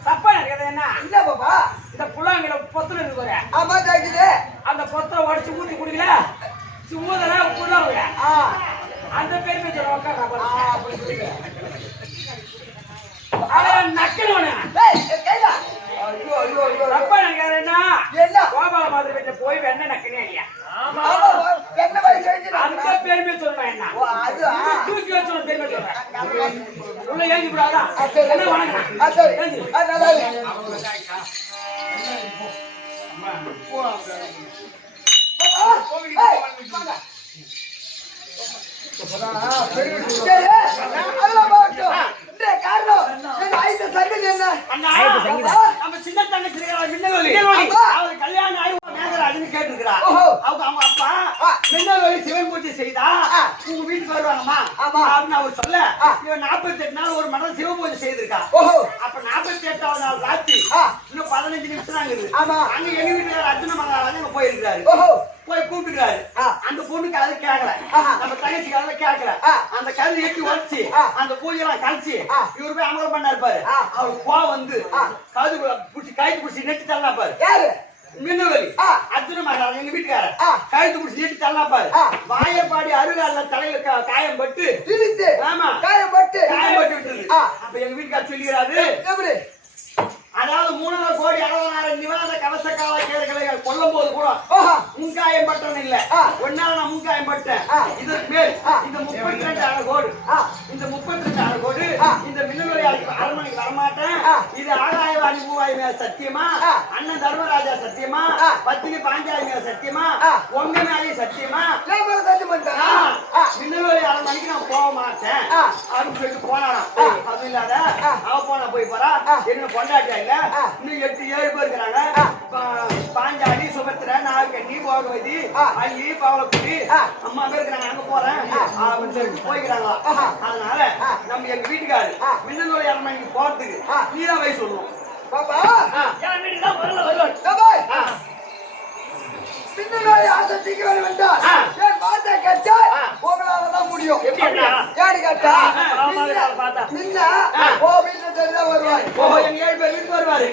தப்பா நினைக்கிறது என்ன இல்ல பாப்பா. இந்த புள்ளாங்கில பொத்தல இருக்கு பாரு. ஆமா தாக்கிலே அந்த பொத்தலை உடச்சு ஊத்தி குடிக்கல ஊதல புள்ளாங்க அந்த பெருமை சொல்ல உட்கார நக்கணும் கைலா ஐயோ ஐயோ ஐயோ தப்பா நினைக்கிறது என்ன என்ன கோபால மாதிரி வீட்டுல போய் வெண்ணெய் நக்கினே இல்லையா ஆமா என்ன மாதிரி செஞ்சு அந்த பெருமை சொல்றேன் என்ன ஓ அது தூக்கி வச்சு பெருமை சொல்றேன் உள்ள ஏங்கி விடாதா என்ன வணக்கம் சரி நல்லா நம்ம சின்ன தங்கச்சி மின்னலொலி அவருக்கு கல்யாணம் ஆகி மேகராஜன்னு கேட்டுருக்கிறா. அவங்க அவங்க அப்பா மின்னலொலி சிவன் பூஜை செய்தா உங்க வீட்டுக்கு வருவாங்கம்மா அப்படின்னு அவர் சொல்ல இவன் 48 நாள் ஒரு மடம் சிவ பூஜை செய்திருக்கா. அப்ப 48வது நாள் ராத்திரி இன்னும் 15 நிமிஷம் தான் இருக்குது. அங்க எங்க வீட்டுல அர்ஜுன மகாராஜன் போயிருக்காரு. போய் கூப்பிட்டுக்கிறாரு. அந்த பொண்ணுக்கு அது கேட்கல, நம்ம தங்கச்சிக்கு அதை கேட்கல. அந்த கருது எட்டி உடச்சு அந்த பூஜையெல்லாம் கழிச்சு இவரு போய் அமலம் பண்ணா இருப்பாரு. அவர் கோவம் வந்து கது புடிச்சு கயிற்று புடிச்சு நெட்டு தள்ளா பாரு. யாரு மின்னவலி அர்ஜுன மகாராஜன் எங்க வீட்டுக்கார கயிற்று புடிச்சு நெட்டு தள்ளா பாரு. வாயப்பாடி அருகால தலையில காயம் பட்டு ஆமா காயம் பட்டு விட்டுருது. அப்ப எங்க வீட்டுக்கார சொல்லிக்கிறாரு, அதாவது 3 கோடி 60,000 நிவாத கவச கால கேடுகளை கொல்லும் போது கூட முன்காயம் பட்டன் இல்ல ஒன்னால நான் முன்காயம் பட்டேன். இதற்கு மேல் இந்த 32 கோடு இந்த 32 கோடு இந்த மின்னலொலி அரண்மனைக்கு வரமாட்டேன். இது ஆகாயவாணி பூவாய் சத்தியமா, அண்ணன் தர்மராஜா சத்தியமா, பத்தினி பாஞ்சாலி மேல சத்தியமா, உங்க மேலேயும் சத்தியமா மின்னலொலி அரண்மனைக்கு நான் போக மாட்டேன் அப்படின்னு சொல்லிட்டு போனானா. அது இல்லாத அவ போனா போய் போறா என்ன கொண்டாட்டியா இல்ல இன்னும் 8-7 பேர் இருக்கிறாங்க. பாஞ்சாலி சுபத்திர நாகக்கண்ணி போகவதி அள்ளி பவளக்குடி அம்மா பேர் இருக்கிறாங்க. அங்க போறேன் அப்படின்னு சொல்லிட்டு போய்க்கிறாங்களா. அதனால நம்ம எங்க வீட்டுக்காரு மின்னலொலி அரண்மனைக்கு போறதுக்கு நீதான் வயசு சொல்லுவோம். பாப்பா என் வீட்டுக்கு தான் வருவார். பின்னாடி ஆசைக்கு வர வேண்டாம். என் வார்த்தை கேட்டா உங்களாலதான் முடியும். யாரு கேட்டா நின்ன ஓ வீட்டுல தெரிஞ்சுதான் வருவாய். எங்க 7 பேர் வீட்டுக்கு வருவாரு.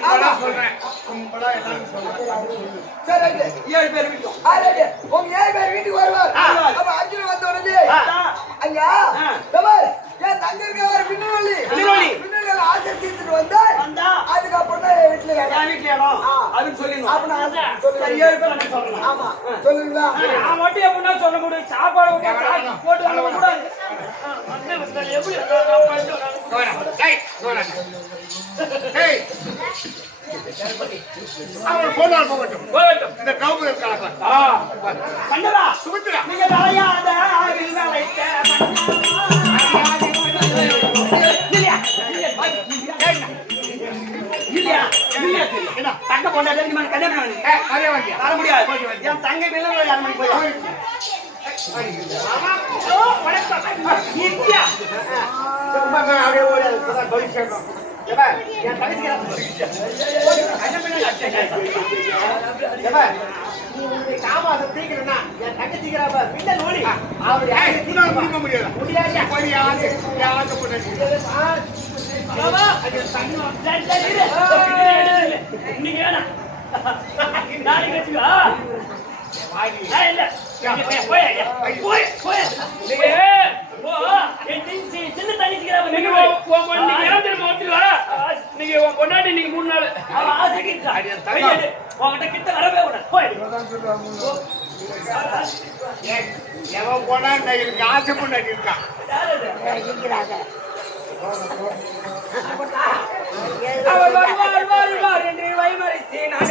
சரி 7 பேர் வீட்டும் உங்க 7 பேர் வீட்டுக்கு வருவார். அப்ப அர்ஜுன் வந்த உடனே ஐயா என் தங்க இருக்க மின்னலொலி ஆசை தீர்த்துட்டு வந்தா அதுக்கப்புறம் தான் என் வீட்டுல என் வீட்டுல இடம் அப்படின்னு சொல்லிடணும். சரி 7 பேர் நான் சொல்லணும். ஆமா சொல்லுங்களா நான் மட்டும் எப்படின்னா சொல்ல முடியும் சாப்பாடு போட்டு வாங்க கூடாது எப்படி இந்த கவுபு இருக்காங்க கண்டதா சுமித்ரா நீங்க தலையாத ஆவில் அழைத்த தங்க கொண்டாடி வர முடியாது. என் தங்கை மின்னலொலி அரண்மனைக்கு போய் என் காமாசம் தீக்கிறா என் தங்கச்சிக்கிறா மின்னலொலி அவருடைய முடியாது. இன்னைக்கு வேணாம் நாளைக்கு வச்சுக்கோ இல்ல சின்ன தனிச்சுக்கிறா நீங்க நீங்க கொண்டாடி நீங்க 3 நாள் உங்ககிட்ட கிட்ட வரவே கூடாது போயிடு எவன் போனா எனக்கு ஆசை பண்ணி இருக்கான் அவர் வருவார் என்று வைமறித்து நான்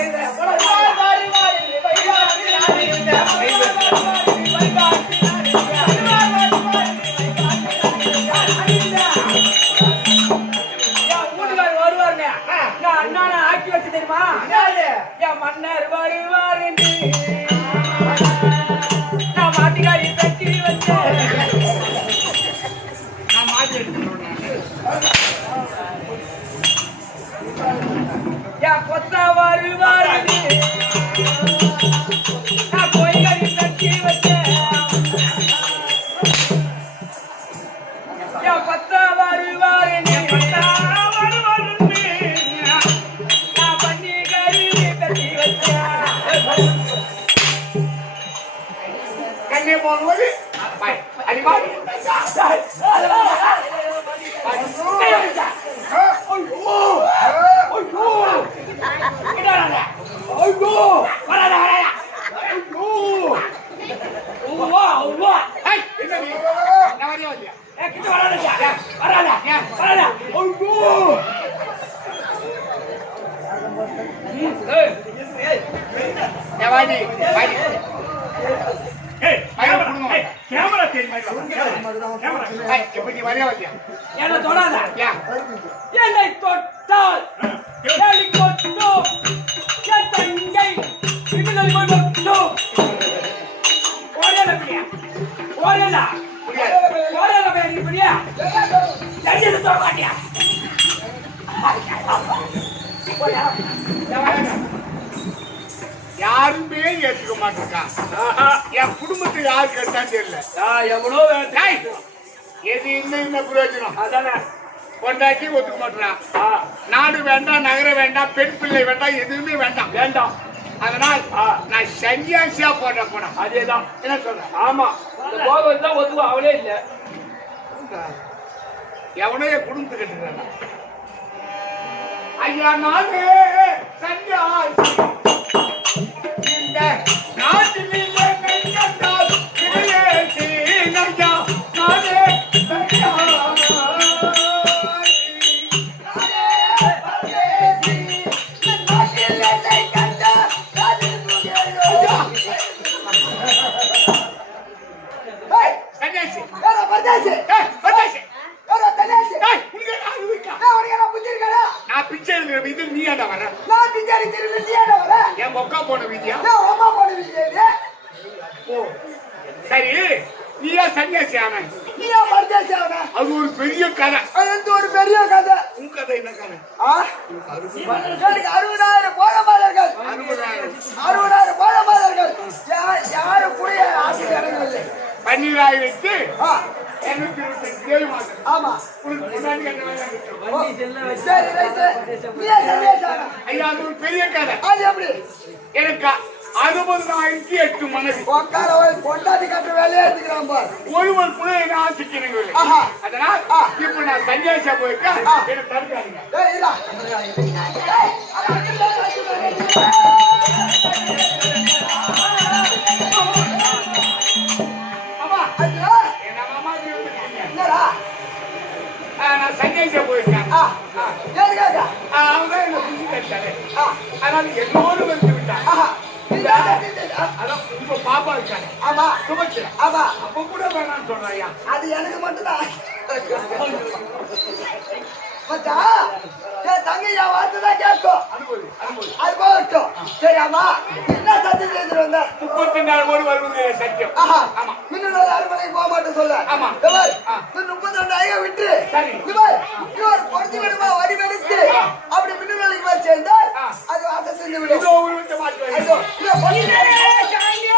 வருவாருங்க நான் அண்ணா ஆக்கி வச்சு தெரியுமா என் மன்னர் வருவார் என்று நான் மாட்டுக்காரி தட்டி வச்சேன் நான் மாற்றி என் கொத்தா வருவார் நான் பொய்கறி தட்டி வச்சேன் என் கொத்தா வருவார் நான் பண்ணி கறி தட்டி வச்சேன் கண்ணே போகும்போது அடிமா கேமரா தெரியுமா எப்படி வரையா வந்தியா என்ன தொடாத என்னை தொட்டால் என்னை கொட்டும் என் தங்கை இன்னும் கொட்டும் ஓடல பிரியா ஓடல ஓடல பிரியா தெரிஞ்சது தொட மாட்டியா யாருமே ஏற்றுக்க மாட்டிருக்கான் என் குடும்பத்தை யாரு கேட்டான்னு தெரியல எவ்வளோ எது என்ன பிரயோஜனம் அதானே கொண்டாட்டி ஒத்துக்க மாட்டான் நாடு வேண்டாம் நகரம் வேண்டாம் பெண் பிள்ளை வேண்டாம் எதுவுமே வேண்டாம் வேண்டாம் அதனால் நான் சன்னியாசியா போறேன் அதேதான் என்ன சொல்றேன் ஆமா இந்த கோபம் தான் ஒத்துவா அவளே இல்ல எவனோ என் குடும்பத்துக்கு கட்டுறான் ஐயா நானே சன்னியாசி இந்த நாட்டிலே நெய்யத்தால் கிளையேசி நையா நானே சன்னியாசி சன்னியாசி நான் பிச்சை எழுதுற வீதியில் நீ ஏன்டா வர என் மொக்கா போன வீதியா ஓ சரி நீயா சன்னியாசி ஆன அது ஒரு பெரிய கதை ஒரு பெரிய கதை உன் கதை என்ன கதை 60,000 கோலமாளர்கள் 60,000 கோலமாளர்கள் யாரும் கூட ஆட்சி இறங்கவில்லை 12,227 மாதம் ஆமா உனக்கு முன்னாடி என்ன வேலை இருக்கு? சரி ரைட் ஐயா அது ஒரு பெரிய கதை அது எப்படி எனக்கு 60,008 மனைவி உட்கார கொண்டாடி கட்டுற வேலையை எடுத்துக்கிறான் பார் ஒருவர் கூட என்ன ஆசிக்கிறீங்க ஆஹா. அதனால் இப்ப நான் சன்னியாசியா போயிருக்கேன் என்ன தடுக்காதீங்க ஏய் இல்ல மாமா ஐயா என்ன மாமா இருக்கீங்க என்னடா நான் சன்னியாசியா போயிருக்கேன் ஏதுக்காக அவங்க என்ன புரிஞ்சு தட்டாரு அதனால எல்லோரும் வந்து விட்டாங்க ஆஹா அதான் உங்க பாப்பா இருக்காங்க ஆமா சுபத்திர ஆமா அப்ப கூட வேணாம்னு சொல்றாயா அது எனக்கு மட்டும்தான் மச்சா என் தங்கை என் வார்த்தை தான் கேட்கும் அது போகட்டும் சரி ஆமா என்ன சத்தியம் செய்துட்டு வந்த 34 கோடி வருவது சத்தியம் ஆஹா ஆமா மின்னல் அறுமனைக்கு போக மாட்டேன் சொல்ல ஆமா. 32,000 விட்டு சரி. இவர் பொறுத்து விடுமா வரி வெடித்து அப்படி மின்னலுக்கு போய் சேர்ந்தால் அது வாச செஞ்சு விடும் இதோ உருவத்தை மாற்றி ஐயோ, இதோ பொறுத்து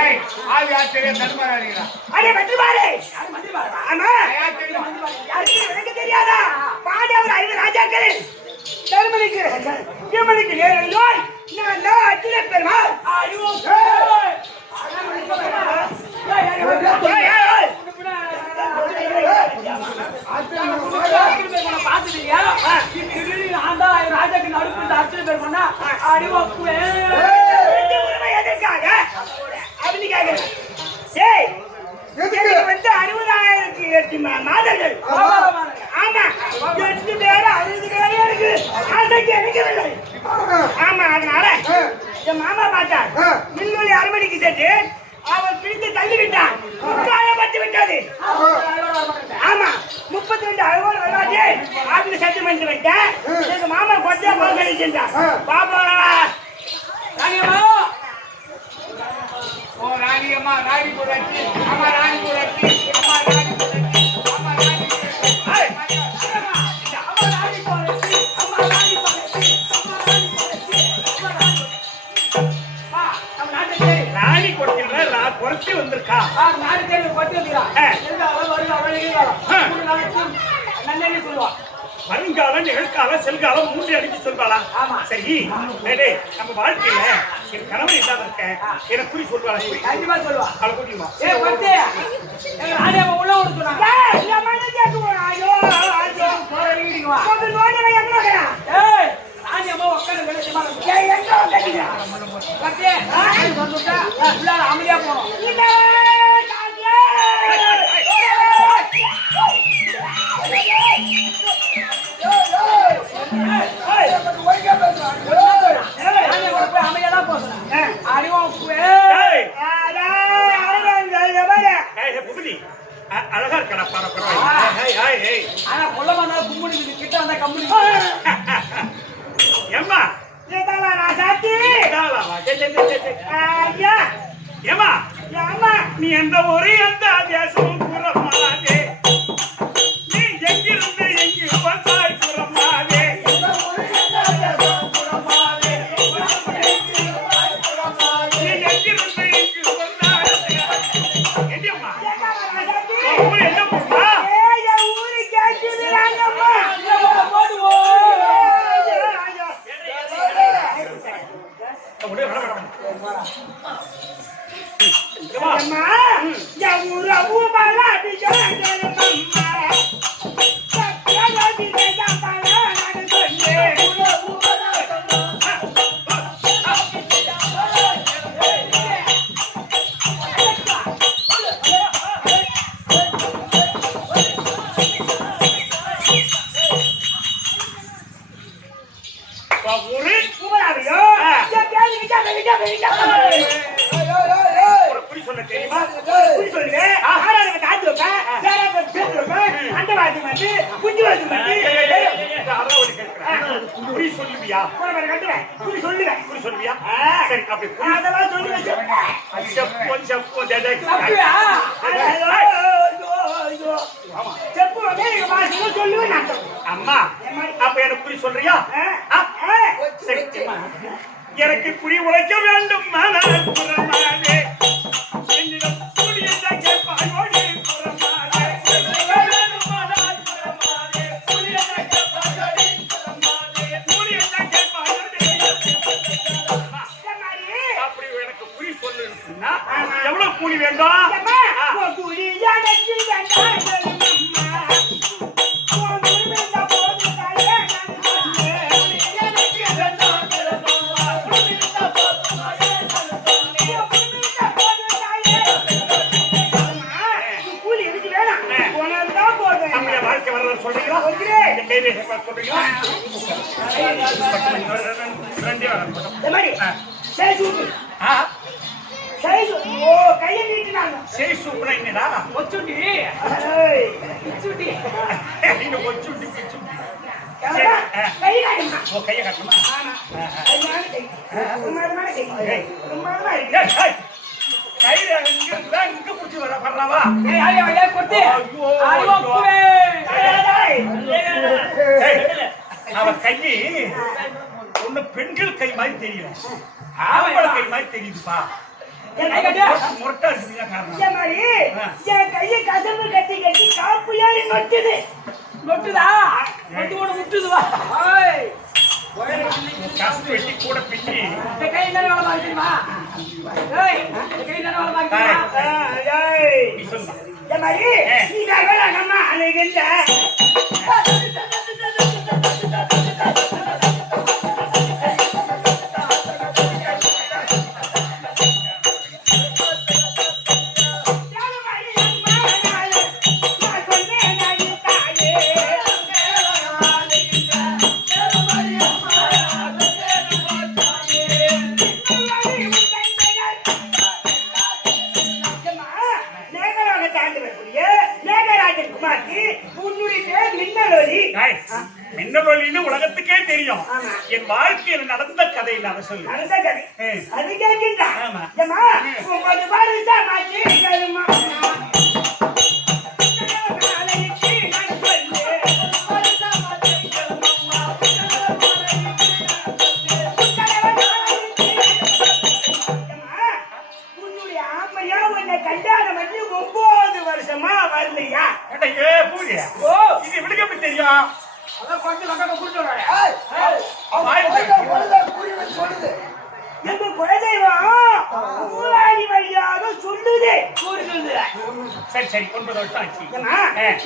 ஏய், ஆவி ஆச்சரிய தர்மராணிகளா? அடே வெற்றிமாறே ஆமா யார் தெரியுமா? யாருக்கு எனக்கு தெரியாதா பாண்டவர் 5 ராஜாக்கள் தர்மனுக்கு பீமனுக்கு நேரடியாய் நான் தான் அர்ஜுன பெருமாள் எதற்காக அப்படின்னு கேட்கிறேன். ஏய், எனக்கு வந்து 60,000 மாதங்கள். ஆமா, 8 பேர் 60 பேரே இருக்கு. அதுக்கு எடுக்கவில்லை. ஆமா, அதனால என் மாமா பார்த்தார். மில்லுலி அரமணிக்கு சென்று அவன் பிடித்து தள்ளிவிட்டான். காயப்பட்டு விட்டது. ஆமா, 32 அழுவோடு வருவாதே அதுக்கு சத்தியம் பண்ணிட்டு விட்டேன். எங்க மாமா கொட்டியா போக சென்றான். பாப்பா ஓ ராணியம்மா, ராணி புரட்சி, அம்மா ராணி புரட்சி, அம்மா ராணி புரட்சி, அம்மா ராணி புரட்சி. ஏய், ராணி கொட்டில குறைச்சி வந்திருக்கா. வருங்காலம், நிகழ்காலம், செல்காலம் 3 அடிச்சு சொல்வாளா? சரி, டேய், நம்ம வாழ்க்கையில என் கணவன் இல்லாத இருக்கேன், எனக்கு குறி சொல்வாளா? அவளை கூட்டிடுமா? அமைதியா போனோம். அழகா இருக்கடா, ஆனா கொல்லமான கும்புடி கிட்ட வந்தா கம்பெனி ஏம்மா ஏமா நீ எந்த ஊரு, எந்த தேசமும் கூறமாதே, நீ எங்கிருந்து எங்கு வந்தாய் கூறமாதே, நீ எங்கிருந்து எங்கு வந்தாய். என்னம்மா ஊரு என்ன போடுமா? ஊரு கேட்குறாங்கம்மா. சொல்ல தெரியுமா? சொல்லுவியா? சொல்லுவியா? சரி, அப்படி அம்மா, அப்ப எனக்கு குறி சொல்றியா? சரி, எனக்கு குறி உழைக்க வேண்டும். புறமானே என்னிடம் கூடியதை கேட்பாயோடு புறமானே அப்படி எனக்கு குறி சொல்லுன்னா எவ்வளவு கூலி வேண்டும்? அவ கையை ஒண்ணு பெண்கள் கை மாதிரி தெரியல, ஆம்பளை கை மாதிரி தெரியுதுப்பா. முரட்டா இருக்குதுங்க காரணம். இந்த மாதிரி என் கையை கசம்பு கட்டி கட்டி காப்பு ஏறி நொட்டுது. நொட்டுதா கொண்டு கூட முட்டுதுவா கசு வெட்டி கூட பின்னி இந்த கை என்ன வேலை பார்க்க தெரியுமா? ஏய் இந்த கை என்ன வேலை பார்க்க தெரியுமா? நீ சொல்லுமா இந்த மாதிரி நீ நம்ம அழகில்ல மின்னலொலின்னு உலகத்துக்கே தெரியும். என் வாழ்க்கையில் நடந்த கதை நான் சொல்லு. நடந்த கதை அது கேட்கின்றா. ஆமா. ஏம்மா 9 வருஷமா மாத்தி கருமா கல்யாணம் பண்ணி 9 வருஷமா வரலையா? பூஜையா இது விடுக்க எப்படி தெரியும்? அதான் கொஞ்சம் லக்கத்தை கூட்டிட்டு வரானே. எங்க குலதெய்வம் ஊராடி வழியாக சொல்லுது. சரி சரி 9 வருஷம் ஆச்சு.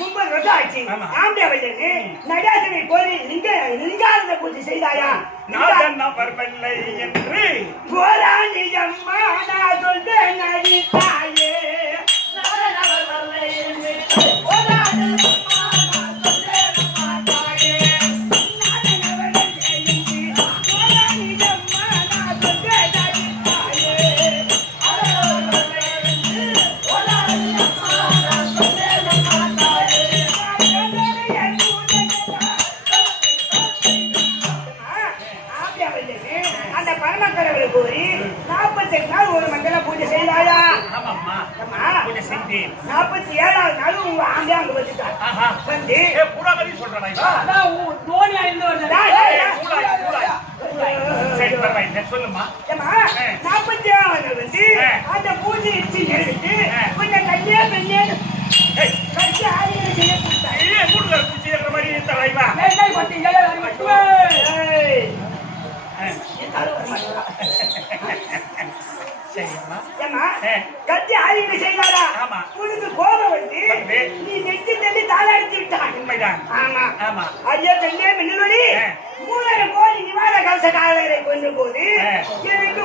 9 வருஷம் ஆச்சு. ஆம்பியா வயது நடாசனை கோயில் லிங்கானந்த பூஜை செய்தாயா? நான் வரவில்லை என்று போராணி அம்மா நான் சொல்றேன் நடித்தாயே. அந்த பரமக்கடவுளை கோரி 48 நாள் ஒரு மங்கள பூஜை செய்தாயா? 47வது நாள் உங்க ஆம்பியா அங்க வந்துட்டா. வந்து பூராபதி சொல்றா. அதான் தோனியா இருந்து வருது. சரி பரவாயில்லை சொல்லுமா. 47வது நாள் வந்து அந்த பூஜை இடிச்சு எடுத்து கொஞ்சம் கையே பெண்ணே கட்சி ஆரியனை செய்ய கொடுத்தாரு. கூடுதல் பூச்சி இருக்கிற மாதிரி தலைவா ஏய் கொட்டி ஏய் மட்டுமே. கட்சி ஆரியனை செய்வாரா? உனக்கு கோபம் வந்து நீ நெற்றி தள்ளி தாளாடித்து விட்டான். உண்மைதான். ஆமா ஆமா. ஐயா பெண்ணே மின்னலொலி 3 கோடி நிவாரண கலசக்காரரை கொன்ற போது எனக்கு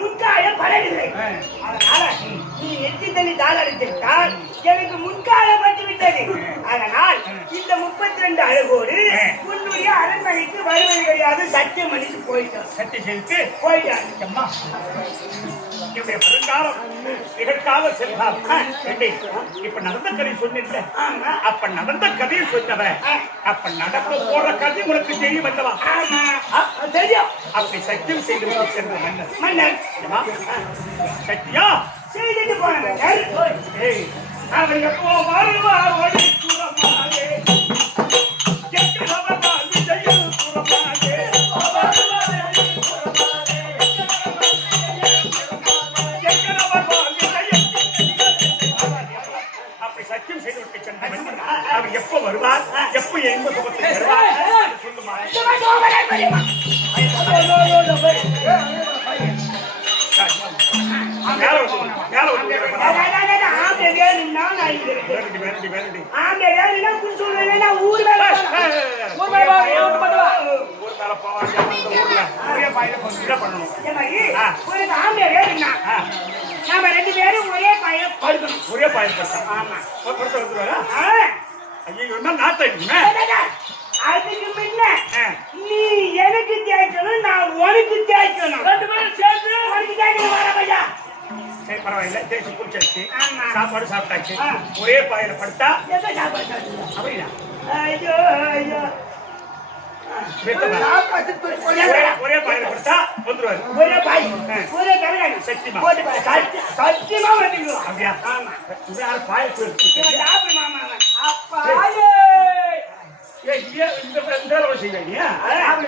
முன்காய படவில்லை. அதனால நீ நெற்றி தள்ளி தாளாடித்து விட்டால் எனக்கு முன்கால பட்டு விட்டது. அதனால் இந்த 32 அழகோடு உன்னுடைய அரண்மனைக்கு வருவது கிடையாது. சத்தியம் அளித்து போயிட்டான். சத்தியம் செய்து போயிட்டான். அம்மா என்னுடைய வருங்காலம் நிகழ்கால செல்கால் இப்ப நடந்த கதை சொன்ன. அப்ப நடந்த கதையை சொன்னவ அப்ப நடக்க போற கதை உனக்கு தெரியும் அல்லவா? தெரியும். அப்படி சத்தியம் செய்து சென்ற மன்னர் மன்னர் சத்தியா செய்துட்டு போன மன்னர் அவங்க வருவா ஒளி புறமாலே எக்கரவா விஜயம் புறமாலே அப்படி சத்தியம் செய்து விட்டு சென்ற மன்னர் அவர் எப்ப வருவார், எப்ப எந்த சுகத்தை வருவார் சொல்லுமா. நாம 2 பேரும் ஒரே பையன் படுக்கணும். ஒரே பயன்படுத்த ஐயோ நாத்தாடுமே. அதுக்கு முன்ன நீ எனக்கு தேய்க்கணும், நான் உனக்கு தேய்க்கணும். 2 பேரும் சேர்ந்து உனக்கு தேய்க்கணும். வர பையா சரி பரவாயில்ல. தேய்ச்சி குளிச்சாச்சு, ஆமா. சாப்பாடு சாப்பிட்டாச்சு. ஒரே பாயில படுத்தா எந்த சாப்பாடு சாப்பிடுவா? அப்படியா? ஐயோ ஐயோ ஒரே பாயில படுத்தா வந்துருவாரு. ஒரே பாய் ஒரே கரகாணி சத்தியமா சத்தியமா வந்துடுவோம். அப்படியா? யாரு பாய சாப்பிடு மாமா. அப்பா இந்த செய்வீங்க. அதெல்லாம்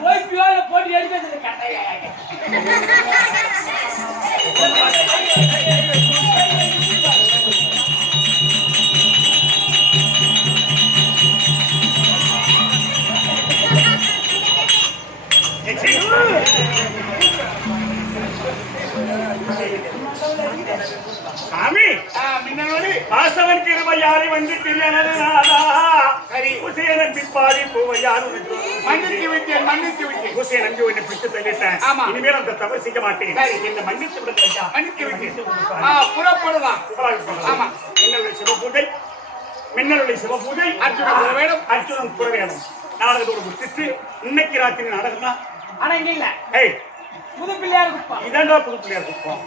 போய் பியோல போட்டு எடுக்கிறது கட்டையா சாமி மின்னலோடு வாசவன் கிருபையாரை வந்து தில்லனது நாதா சரி உசைய நம்பி பாடி பூவையார் மன்னித்து விட்டேன் உசைய நம்பி உன்னை பிடித்து தள்ளிட்டேன் இனிமேல் அந்த தவறு செய்ய மாட்டேன் என்ன மன்னித்து விடுங்க ஐயா மன்னித்து விட்டேன் புறப்படுதான் ஆமா மின்னலுடைய சிவபூஜை அர்ஜுனன் புறவேடம் நாடகத்தை ஒரு முடிச்சு இன்னைக்கு ராத்திரி நாடகம் தான் ஆனா இங்க இல்ல புது பிள்ளையார் குப்பம் இதாண்டா புது பிள்ளையார் குப்பம்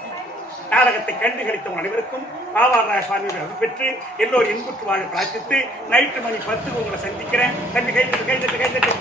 நாடகத்தை கண்டு கழித்த அனைவருக்கும் பாவாராய சுவாமி பெற்று எல்லோரும் இன்புற்று வாழ பிரார்த்தித்து நைட்டு மணி 10 உங்களை சந்திக்கிறேன். கண்டு கைத்தட்டு